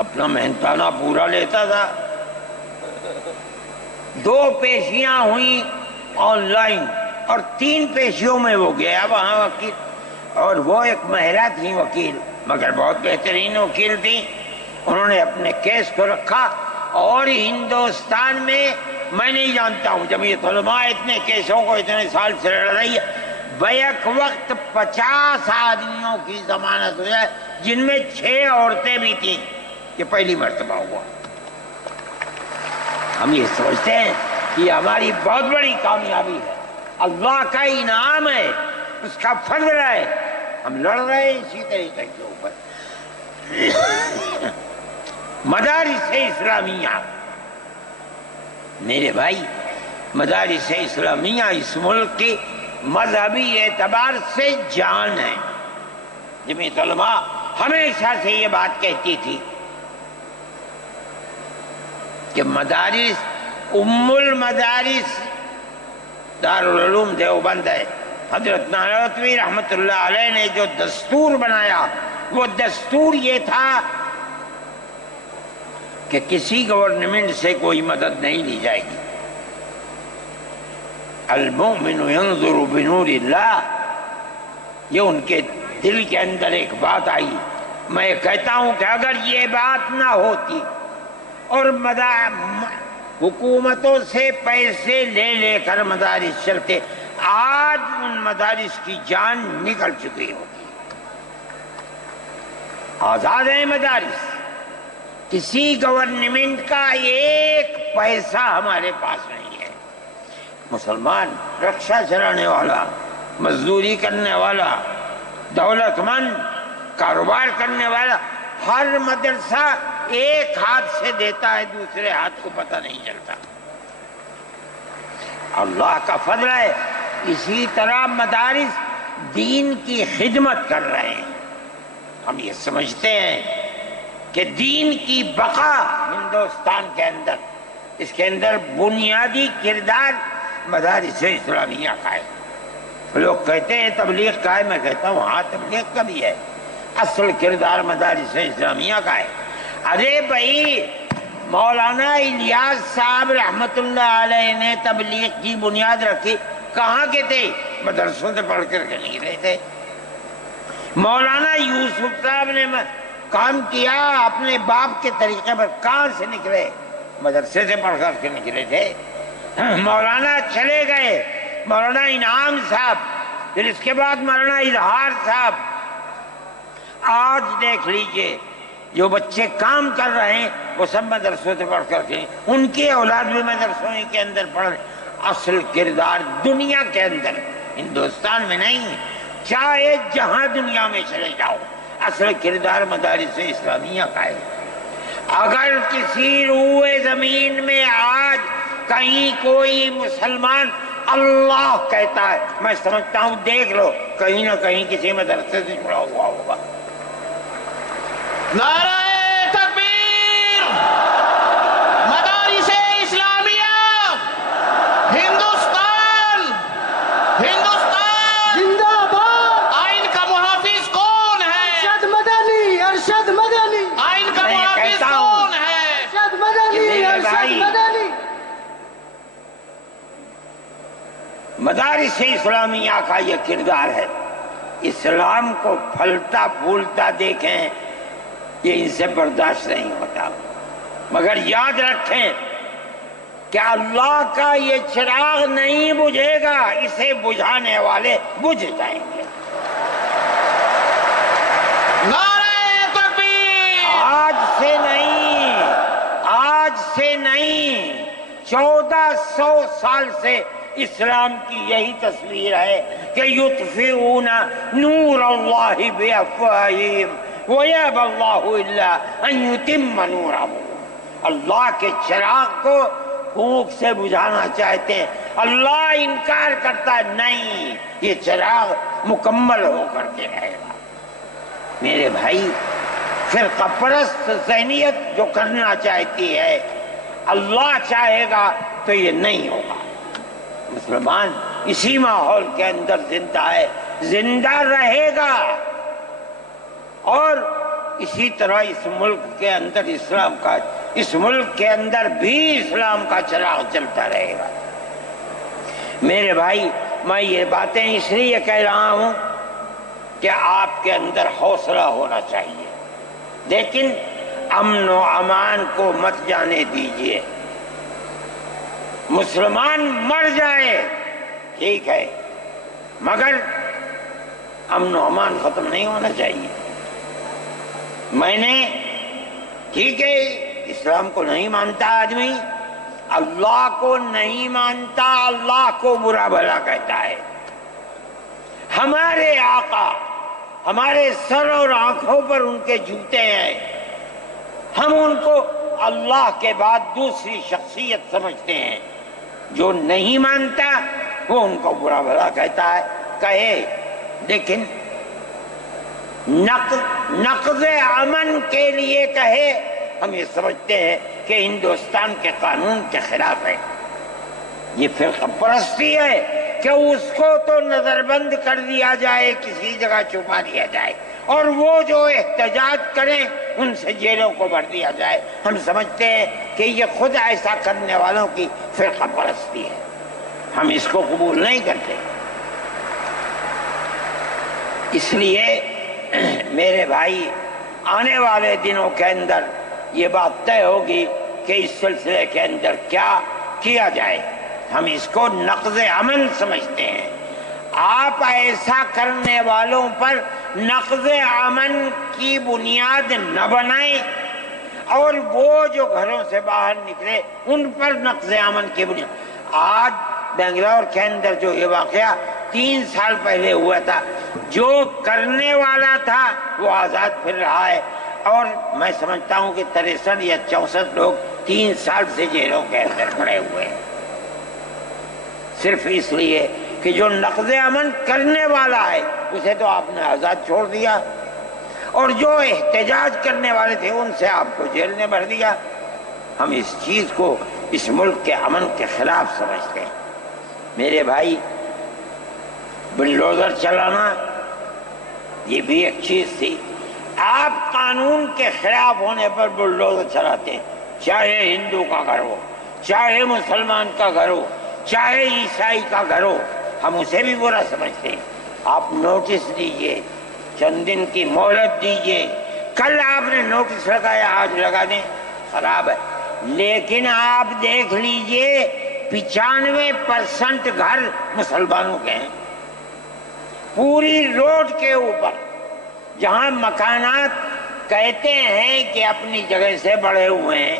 اپنا محنتانہ پورا لیتا تھا۔ 2 پیشیاں ہوئیں آن لائن اور 3 پیشیوں میں وہ گیا وہاں وکیل، اور وہ ایک مہرہ تھی وکیل، مگر بہت بہترین وکیل تھی۔ انہوں نے اپنے کیس کو رکھا، اور ہندوستان میں میں نہیں جانتا ہوں، جمعیت علماء اتنے کیسوں کو اتنے سال سے لڑ رہی ہے، بیک وقت 50 آدمیوں کی ضمانت ہو جائے، جن میں 6 عورتیں بھی تھیں۔ یہ پہلی مرتبہ ہوا۔ ہم یہ سمجھتے ہیں کہ یہ ہماری بہت بڑی کامیابی ہے، اللہ کا انعام ہے، اس کا فضل ہے، ہم لڑ رہے ہیں اسی طریقے کے اوپر۔ مدارس اسلامیہ، میرے بھائی، مدارس اسلامیہ اس ملک کی مذہبی اعتبار سے جان ہے۔ جمعیت علماء ہمیشہ سے یہ بات کہتی تھی کہ مدارس، ام المدارس دارالعلوم دیوبند ہے۔ حضرت نانوتوی رحمت اللہ علیہ نے جو دستور بنایا، وہ دستور یہ تھا کہ کسی گورنمنٹ سے کوئی مدد نہیں لی جائے گی۔ المؤمن ينظر بنور اللہ، یہ ان کے دل کے اندر ایک بات آئی۔ میں کہتا ہوں کہ اگر یہ بات نہ ہوتی اور حکومتوں سے پیسے لے لے کر مدارس چلتے، آج ان مدارس کی جان نکل چکی ہوگی۔ آزاد ہیں مدارس، کسی گورنمنٹ کا ایک پیسہ ہمارے پاس نہیں ہے۔ مسلمان رکشہ چلانے والا، مزدوری کرنے والا، دولت مند، کاروبار کرنے والا، ہر مدرسہ ایک ہاتھ سے دیتا ہے، دوسرے ہاتھ کو پتہ نہیں چلتا۔ اللہ کا فضل ہے، اسی طرح مدارس دین کی خدمت کر رہے ہیں۔ ہم یہ سمجھتے ہیں کہ دین کی بقا ہندوستان کے اندر، اس کے اندر بنیادی کردار مدارس اسلامیہ کا ہے۔ لوگ کہتے ہیں تبلیغ کا ہے، میں کہتا ہوں ہاں تبلیغ کا بھی ہے، اصل کردار مدارس اسلامیہ کا ہے۔ ارے بھائی، مولانا الیاس صاحب رحمت اللہ علیہ نے تبلیغ کی بنیاد رکھی، کہاں کے تھے؟ مدرسوں سے پڑھ کر کے نکلے تھے۔ مولانا یوسف صاحب نے کام کیا اپنے باپ کے طریقے پر، کہاں سے نکلے؟ مدرسے سے پڑھ کر کے نکلے تھے۔ مولانا چلے گئے، مولانا انعام صاحب، پھر اس کے بعد مولانا اظہار صاحب۔ آج دیکھ لیجئے جو بچے کام کر رہے ہیں وہ سب مدرسوں سے پڑھ کر کے، ان کی اولاد بھی مدرسوں کے اندر پڑھ رہے۔ اصل کردار دنیا کے اندر، ہندوستان میں نہیں، چاہے جہاں دنیا میں چلے جاؤ، اصل کردار مدارس اسلامیہ کا ہے۔ اگر کسی روئے زمین میں آج کہیں کوئی مسلمان اللہ کہتا ہے، میں سمجھتا ہوں دیکھ لو کہیں نہ کہیں کسی مدرسے سے جڑا ہوا ہوگا۔ نعرہ تکبیر، مدارس اسلامیہ، ہندوستان، ہندوستان زندہ باد، آئین کا محافظ کون ہے؟ ارشد مدنی، ارشد مدنی، آئین کا میں محافظ کہتا ہوں کون ہے؟ ارشد مدنی، میرے ارشد بھائی، مدنی۔ مدارس اسلامیہ کا یہ کردار ہے۔ اسلام کو پھلتا پھولتا دیکھیں، یہ ان سے برداشت نہیں ہوتا۔ مگر یاد رکھیں کہ اللہ کا یہ چراغ نہیں بجھے گا، اسے بجھانے والے بجھ جائیں گے۔ نعرہ تکبیر، آج سے نہیں 1400 سال سے اسلام کی یہی تصویر ہے کہ یطفئون نور اللہ بافواہہم ویأبی اللہ الا ان یتم نورہ۔ اللہ کے چراغ کو پھونک سے بجھانا چاہتے ہیں، اللہ انکار کرتا ہے نہیں، یہ چراغ مکمل ہو کر کے رہے گا۔ میرے بھائی، فرقہ پرست ذہنیت جو کرنا چاہتی ہے، اللہ چاہے گا تو یہ نہیں ہوگا۔ مسلمان اسی ماحول کے اندر زندہ ہے، زندہ رہے گا، اور اسی طرح اس ملک کے اندر اس ملک کے اندر بھی اسلام کا چراغ چلتا رہے گا۔ میرے بھائی، میں یہ باتیں اس لیے کہہ رہا ہوں کہ آپ کے اندر حوصلہ ہونا چاہیے، لیکن امن و امان کو مت جانے دیجیے۔ مسلمان مر جائے ٹھیک ہے، مگر امن و امان ختم نہیں ہونا چاہیے۔ میں نے ٹھیک ہے، اسلام کو نہیں مانتا آدمی، اللہ کو نہیں مانتا، اللہ کو برا بھلا کہتا ہے۔ ہمارے آقا ہمارے سر اور آنکھوں پر ان کے جوتے ہیں، ہم ان کو اللہ کے بعد دوسری شخصیت سمجھتے ہیں۔ جو نہیں مانتا وہ ان کو برا بھلا کہتا ہے، کہے، لیکن نقض امن کے لیے کہے، ہم یہ سمجھتے ہیں کہ ہندوستان کے قانون کے خلاف ہے۔ یہ فرقہ پرستی ہے کہ اس کو تو نظر بند کر دیا جائے، کسی جگہ چھپا دیا جائے، اور وہ جو احتجاج کریں ان سے جیلوں کو بھر دیا جائے۔ ہم سمجھتے ہیں کہ یہ خود ایسا کرنے والوں کی فرقہ پرستی ہے، ہم اس کو قبول نہیں کرتے۔ اس لیے میرے بھائی، آنے والے دنوں کے اندر یہ بات طے ہوگی کہ اس سلسلے کے اندر کیا کیا جائے۔ ہم اس کو نقض امن سمجھتے ہیں۔ آپ ایسا کرنے والوں پر نقض امن کی بنیاد نہ بنائیں، اور وہ جو گھروں سے باہر نکلے ان پر نقض امن کی بنیاد۔ آج بنگلور کے اندر جو یہ واقعہ 3 سال پہلے ہوا تھا، جو کرنے والا تھا وہ آزاد پھر رہا ہے، اور میں سمجھتا ہوں کہ 63 یا 64 لوگ 3 سال سے جیلوں کے اندر پڑے ہوئے ہیں، صرف اس لیے کہ جو نقض امن کرنے والا ہے اسے تو آپ نے آزاد چھوڑ دیا، اور جو احتجاج کرنے والے تھے ان سے آپ کو جیل میں بھر دیا۔ ہم اس چیز کو اس ملک کے امن کے خلاف سمجھتے ہیں۔ میرے بھائی، بلڈوزر چلانا یہ بھی ایک چیز تھی۔ آپ قانون کے خلاف ہونے پر بلڈوزر چلاتے ہیں، چاہے ہندو کا گھر ہو، چاہے مسلمان کا گھر ہو، چاہے عیسائی کا گھر ہو، ہم اسے بھی برا سمجھتے ہیں. آپ نوٹس دیجئے, چند دن کی مہلت دیجئے. کل آپ نے نوٹس لگایا, آج لگا دیں, خراب ہے. لیکن آپ دیکھ لیجئے 95% گھر مسلمانوں کے ہیں. پوری روڈ کے اوپر جہاں مکانات کہتے ہیں کہ اپنی جگہ سے بڑھے ہوئے ہیں,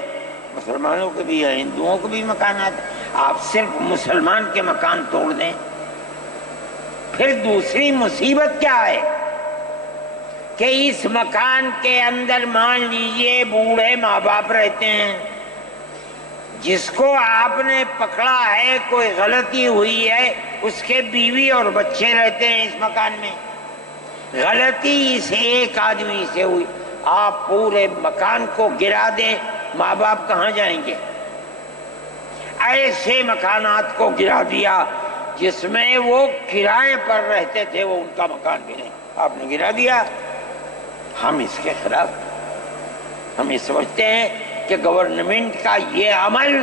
مسلمانوں کے بھی ہیں, ہندوؤں کے بھی مکانات. آپ صرف مسلمان کے مکان توڑ دیں. پھر دوسری مصیبت کیا ہے کہ اس مکان کے اندر مان لیجئے بوڑھے ماں باپ رہتے ہیں, جس کو آپ نے پکڑا ہے, کوئی غلطی ہوئی ہے, اس کے بیوی اور بچے رہتے ہیں اس مکان میں. غلطی اس ایک آدمی سے ہوئی, آپ پورے مکان کو گرا دیں, ماں باپ کہاں جائیں گے؟ ایسے مکانات کو گرا دیا جس میں وہ کرائے پر رہتے تھے, وہ ان کا مکان بھی نہیں, آپ نے گرا دیا. ہم اس کے خلاف, ہم یہ سمجھتے ہیں کہ گورنمنٹ کا یہ عمل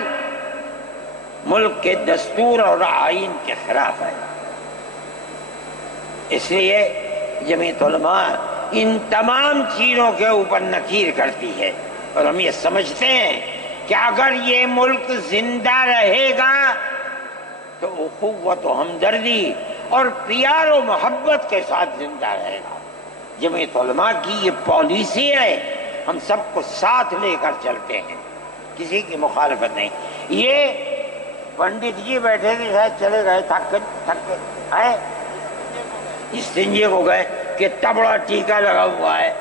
ملک کے دستور اور آئین کے خلاف ہے. اس لیے جمعیت علماء ان تمام چیزوں کے اوپر نکیر کرتی ہے, اور ہم یہ سمجھتے ہیں کہ اگر یہ ملک زندہ رہے گا تو اخوت و ہمدردی اور پیار و محبت کے ساتھ زندہ رہے گا. جمعیت علماء کی یہ پالیسی ہے, ہم سب کو ساتھ لے کر چلتے ہیں, کسی کی مخالفت نہیں. یہ پنڈت جی بیٹھے تھے, شاید چلے گئے, تھک آئے, استنجے کو گئے, کتنا بڑا ٹیکا لگا ہوا ہے.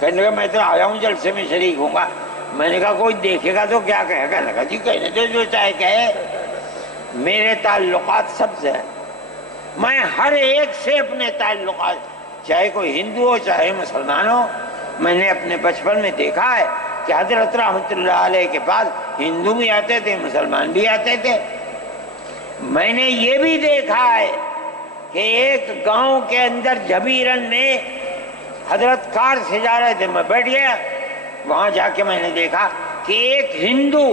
کہنے لگا میں تو آیا ہوں جلسے میں شریک ہوں گا. میں نے کہا کوئی دیکھے گا تو کیا کہے گا؟ لگا جی کہنے دو جو چاہے کہے, میرے تعلقات سب سے ہیں, میں ہر ایک سے اپنے تعلقات, چاہے کوئی ہندو ہو چاہے مسلمان ہو. میں نے اپنے بچپن میں دیکھا ہے کہ حضرت رحمۃ اللہ علیہ کے پاس ہندو بھی آتے تھے, مسلمان بھی آتے تھے. میں نے یہ بھی دیکھا ہے کہ ایک گاؤں کے اندر جبیرن میں حضرت کار سے جا رہے تھے, میں بیٹھ گیا. وہاں جا کے میں نے دیکھا کہ ایک ہندو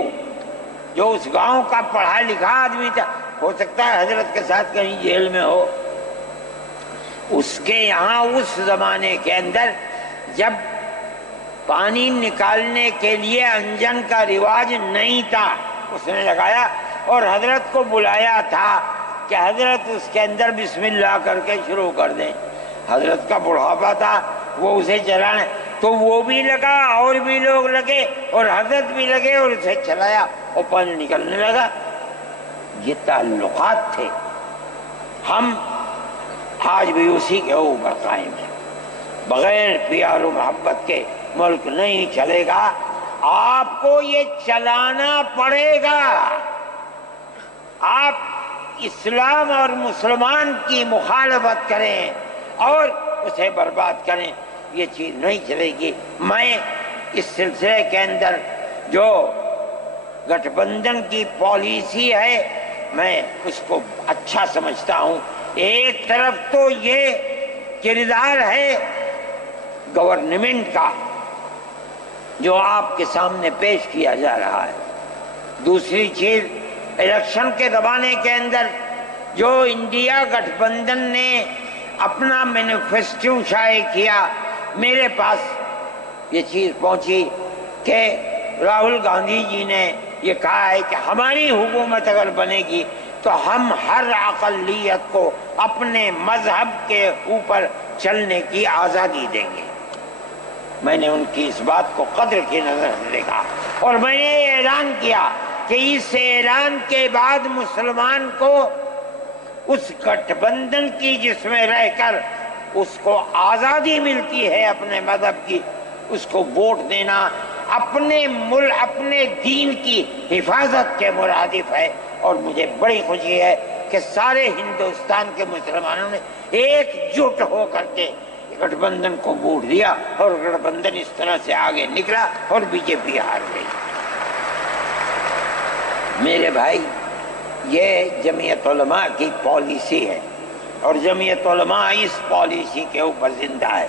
جو اس گاؤں کا پڑھا لکھا آدمی تھا, ہو سکتا ہے حضرت کے ساتھ کہیں جیل میں ہو, اس کے یہاں اس زمانے کے اندر جب پانی نکالنے کے لیے انجن کا رواج نہیں تھا, اس نے لگایا اور حضرت کو بلایا تھا کہ حضرت اس کے اندر بسم اللہ کر کے شروع کر دیں. حضرت کا بڑھاپا تھا, وہ اسے چلانے, تو وہ بھی لگا اور بھی لوگ لگے اور حضرت بھی لگے اور اسے چلایا اور پانی نکلنے لگا. یہ تعلقات تھے. ہم آج بھی اسی کے اوپر قائم ہیں. بغیر پیار و محبت کے ملک نہیں چلے گا, آپ کو یہ چلانا پڑے گا. آپ اسلام اور مسلمان کی مخالفت کریں اور اسے برباد کریں, یہ چیز نہیں چلے گی. میں اس سلسلے کے اندر جو گٹھ بندھن کی پالیسی ہے میں اس کو اچھا سمجھتا ہوں. ایک طرف تو یہ کردار ہے گورنمنٹ کا جو آپ کے سامنے پیش کیا جا رہا ہے. دوسری چیز الیکشن کے زمانے کے اندر جو انڈیا گٹھ بندھن نے اپنا مینیفیسٹو شائع کیا, میرے پاس یہ چیز پہنچی کہ راہل گاندھی جی نے یہ کہا ہے کہ ہماری حکومت اگر بنے گی تو ہم ہر اقلیت کو اپنے مذہب کے اوپر چلنے کی آزادی دیں گے. میں نے ان کی اس بات کو قدر کی نظر سے دیکھا اور میں نے یہ اعلان کیا کہ اس اعلان کے بعد مسلمان کو اس گٹھ بندھن کی جس میں رہ کر اس کو آزادی ملتی ہے اپنے مذہب کی, اس کو ووٹ دینا اپنے ملک اپنے دین کی حفاظت کے مرادف ہے. اور مجھے بڑی خوشی ہے کہ سارے ہندوستان کے مسلمانوں نے ایک جٹ ہو کر کے گٹھ بندھن کو ووٹ دیا اور گٹھ بندھن اس طرح سے آگے نکلا اور بی جے پی ہار گئی. میرے بھائی, یہ جمعیت علماء کی پالیسی ہے اور جمعیت علماء اس پالیسی کے اوپر زندہ ہے.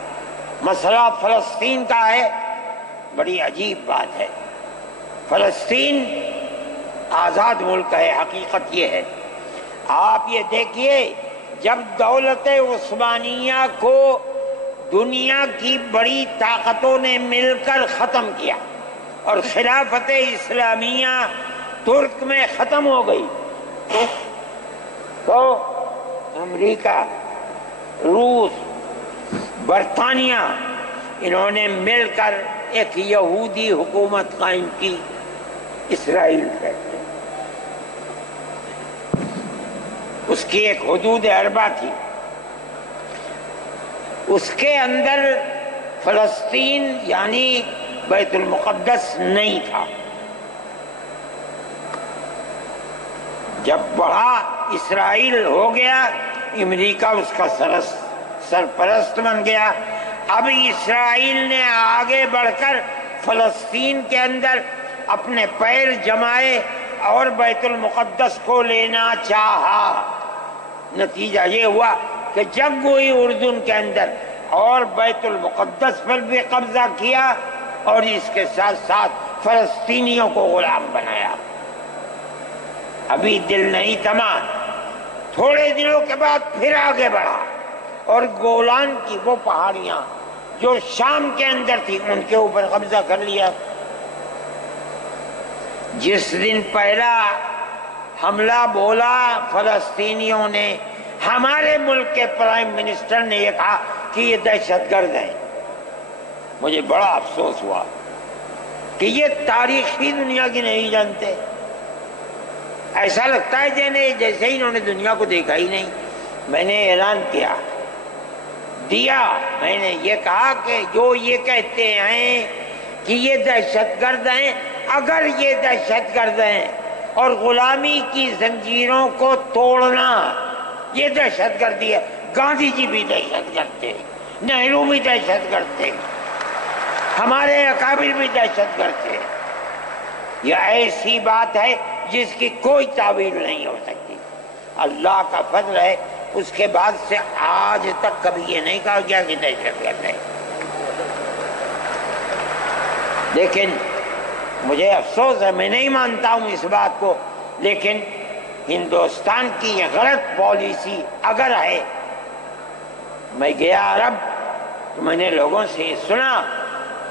مسئلہ فلسطین کا ہے, بڑی عجیب بات ہے. فلسطین آزاد ملک ہے, حقیقت یہ ہے. آپ یہ دیکھیے جب دولت عثمانیہ کو دنیا کی بڑی طاقتوں نے مل کر ختم کیا اور خلافت اسلامیہ ترک میں ختم ہو گئی تو امریکہ، روس، برطانیہ انہوں نے مل کر ایک یہودی حکومت قائم کی، اسرائیل کہتے ہیں۔ اس کی ایک حدود اربع تھی، اس کے اندر فلسطین یعنی بیت المقدس نہیں تھا۔ جب بڑا اسرائیل ہو گیا، امریکہ اس کا سرپرست بن گیا۔ اب اسرائیل نے آگے بڑھ کر فلسطین کے اندر اپنے پیر جمائے اور بیت المقدس کو لینا چاہا۔ نتیجہ یہ ہوا کہ جنگ ہوئی اردن کے اندر اور بیت المقدس پر بھی قبضہ کیا اور اس کے ساتھ ساتھ فلسطینیوں کو غلام بنایا۔ ابھی دل نہیں تھما، تھوڑے دنوں کے بعد پھر آگے بڑھا اور گولان کی وہ پہاڑیاں جو شام کے اندر تھی ان کے اوپر قبضہ کر لیا۔ جس دن پہلا حملہ بولا فلسطینیوں نے، ہمارے ملک کے پرائم منسٹر نے یہ کہا کہ یہ دہشت گرد ہیں۔ مجھے بڑا افسوس ہوا کہ یہ تاریخ ہی دنیا کی نہیں جانتے۔ ایسا لگتا ہے جیسے ہی انہوں نے دنیا کو دیکھا ہی نہیں۔ میں نے اعلان دیا میں نے یہ کہا کہ جو یہ کہتے ہیں کہ یہ دہشت گرد ہیں، اگر یہ دہشت گرد ہیں اور غلامی کی زنجیروں کو توڑنا یہ دہشت گردی ہے، گاندھی جی بھی دہشت گرد تھے، نہرو بھی دہشت گرد تھے، ہمارے اکابر بھی دہشت گرد تھے۔ یہ ایسی بات ہے جس کی کوئی تعویل نہیں ہو سکتی۔ اللہ کا فضل ہے، اس کے بعد سے آج تک کبھی یہ نہیں کہا گیا کہ دہشت گرد ہے۔ لیکن مجھے افسوس ہے، میں نہیں مانتا ہوں اس بات کو، لیکن ہندوستان کی یہ غلط پالیسی اگر ہے، میں گیا عرب تو میں نے لوگوں سے یہ سنا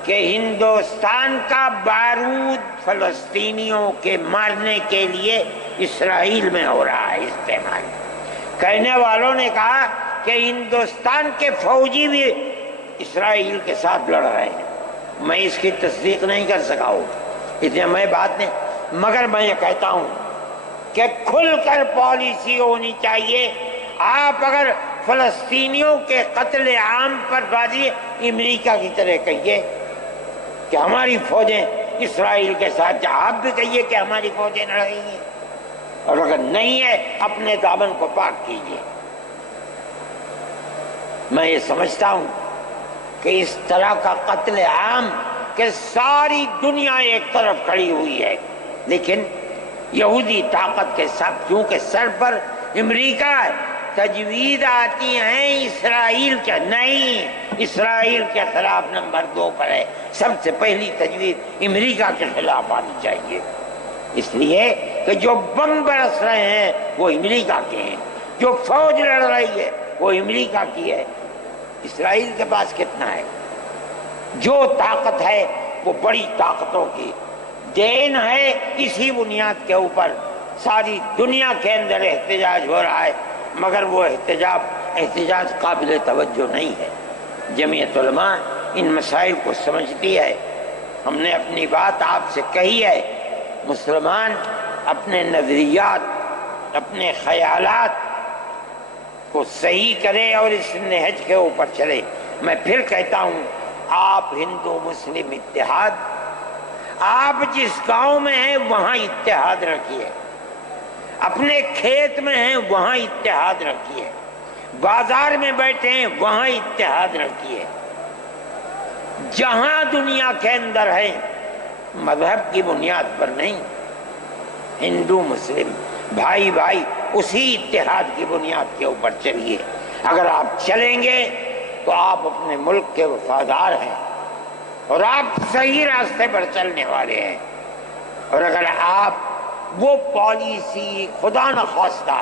کہ ہندوستان کا بارود فلسطینیوں کے مارنے کے لیے اسرائیل میں ہو رہا ہے استعمال۔ کہنے والوں نے کہا کہ ہندوستان کے فوجی بھی اسرائیل کے ساتھ لڑ رہے ہیں۔ میں اس کی تصدیق نہیں کر سکا ہوں، اتنے میں بات نہیں، مگر میں یہ کہتا ہوں کہ کھل کر پالیسی ہونی چاہیے۔ آپ اگر فلسطینیوں کے قتل عام پر بازی امریکہ کی طرح کہیے کہ ہماری فوجیں اسرائیل کے ساتھ، آپ بھی کہیے کہ ہماری فوجیں لڑیں گی، اور اگر نہیں ہے اپنے دامن کو پاک کیجیے۔ میں یہ سمجھتا ہوں کہ اس طرح کا قتل عام کہ ساری دنیا ایک طرف کھڑی ہوئی ہے، لیکن یہودی طاقت کے ساتھ کیونکہ سر پر امریکہ ہے، تجویز آتی ہیں اسرائیل کے، نہیں، اسرائیل کے خلاف نمبر 2 پر ہے، سب سے پہلی تجویز امریکہ کے خلاف آنی چاہیے، اس لیے کہ جو بم برس رہے ہیں وہ امریکہ کے ہیں، جو فوج لڑ رہی ہے وہ امریکہ کی ہے۔ اسرائیل کے پاس کتنا ہے؟ جو طاقت ہے وہ بڑی طاقتوں کی دین ہے، اسی بنیاد کے اوپر ساری دنیا کے اندر احتجاج ہو رہا ہے، مگر وہ احتجاج قابل توجہ نہیں ہے۔ جمعیت علماء ان مسائل کو سمجھتی ہے، ہم نے اپنی بات آپ سے کہی ہے، مسلمان اپنے نظریات، اپنے خیالات کو صحیح کرے اور اس نہج کے اوپر چلے۔ میں پھر کہتا ہوں، آپ ہندو مسلم اتحاد، آپ جس گاؤں میں ہیں وہاں اتحاد رکھیے، اپنے کھیت میں ہیں وہاں اتحاد رکھیے، بازار میں بیٹھے ہیں وہاں اتحاد رکھیے، جہاں دنیا کے اندر ہے مذہب کی بنیاد پر نہیں، ہندو مسلم بھائی بھائی اسی اتحاد کی بنیاد کے اوپر چلیے۔ اگر آپ چلیں گے تو آپ اپنے ملک کے وفادار ہیں اور آپ صحیح راستے پر چلنے والے ہیں، اور اگر آپ وہ پالیسی خدا نخواستہ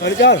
4:30?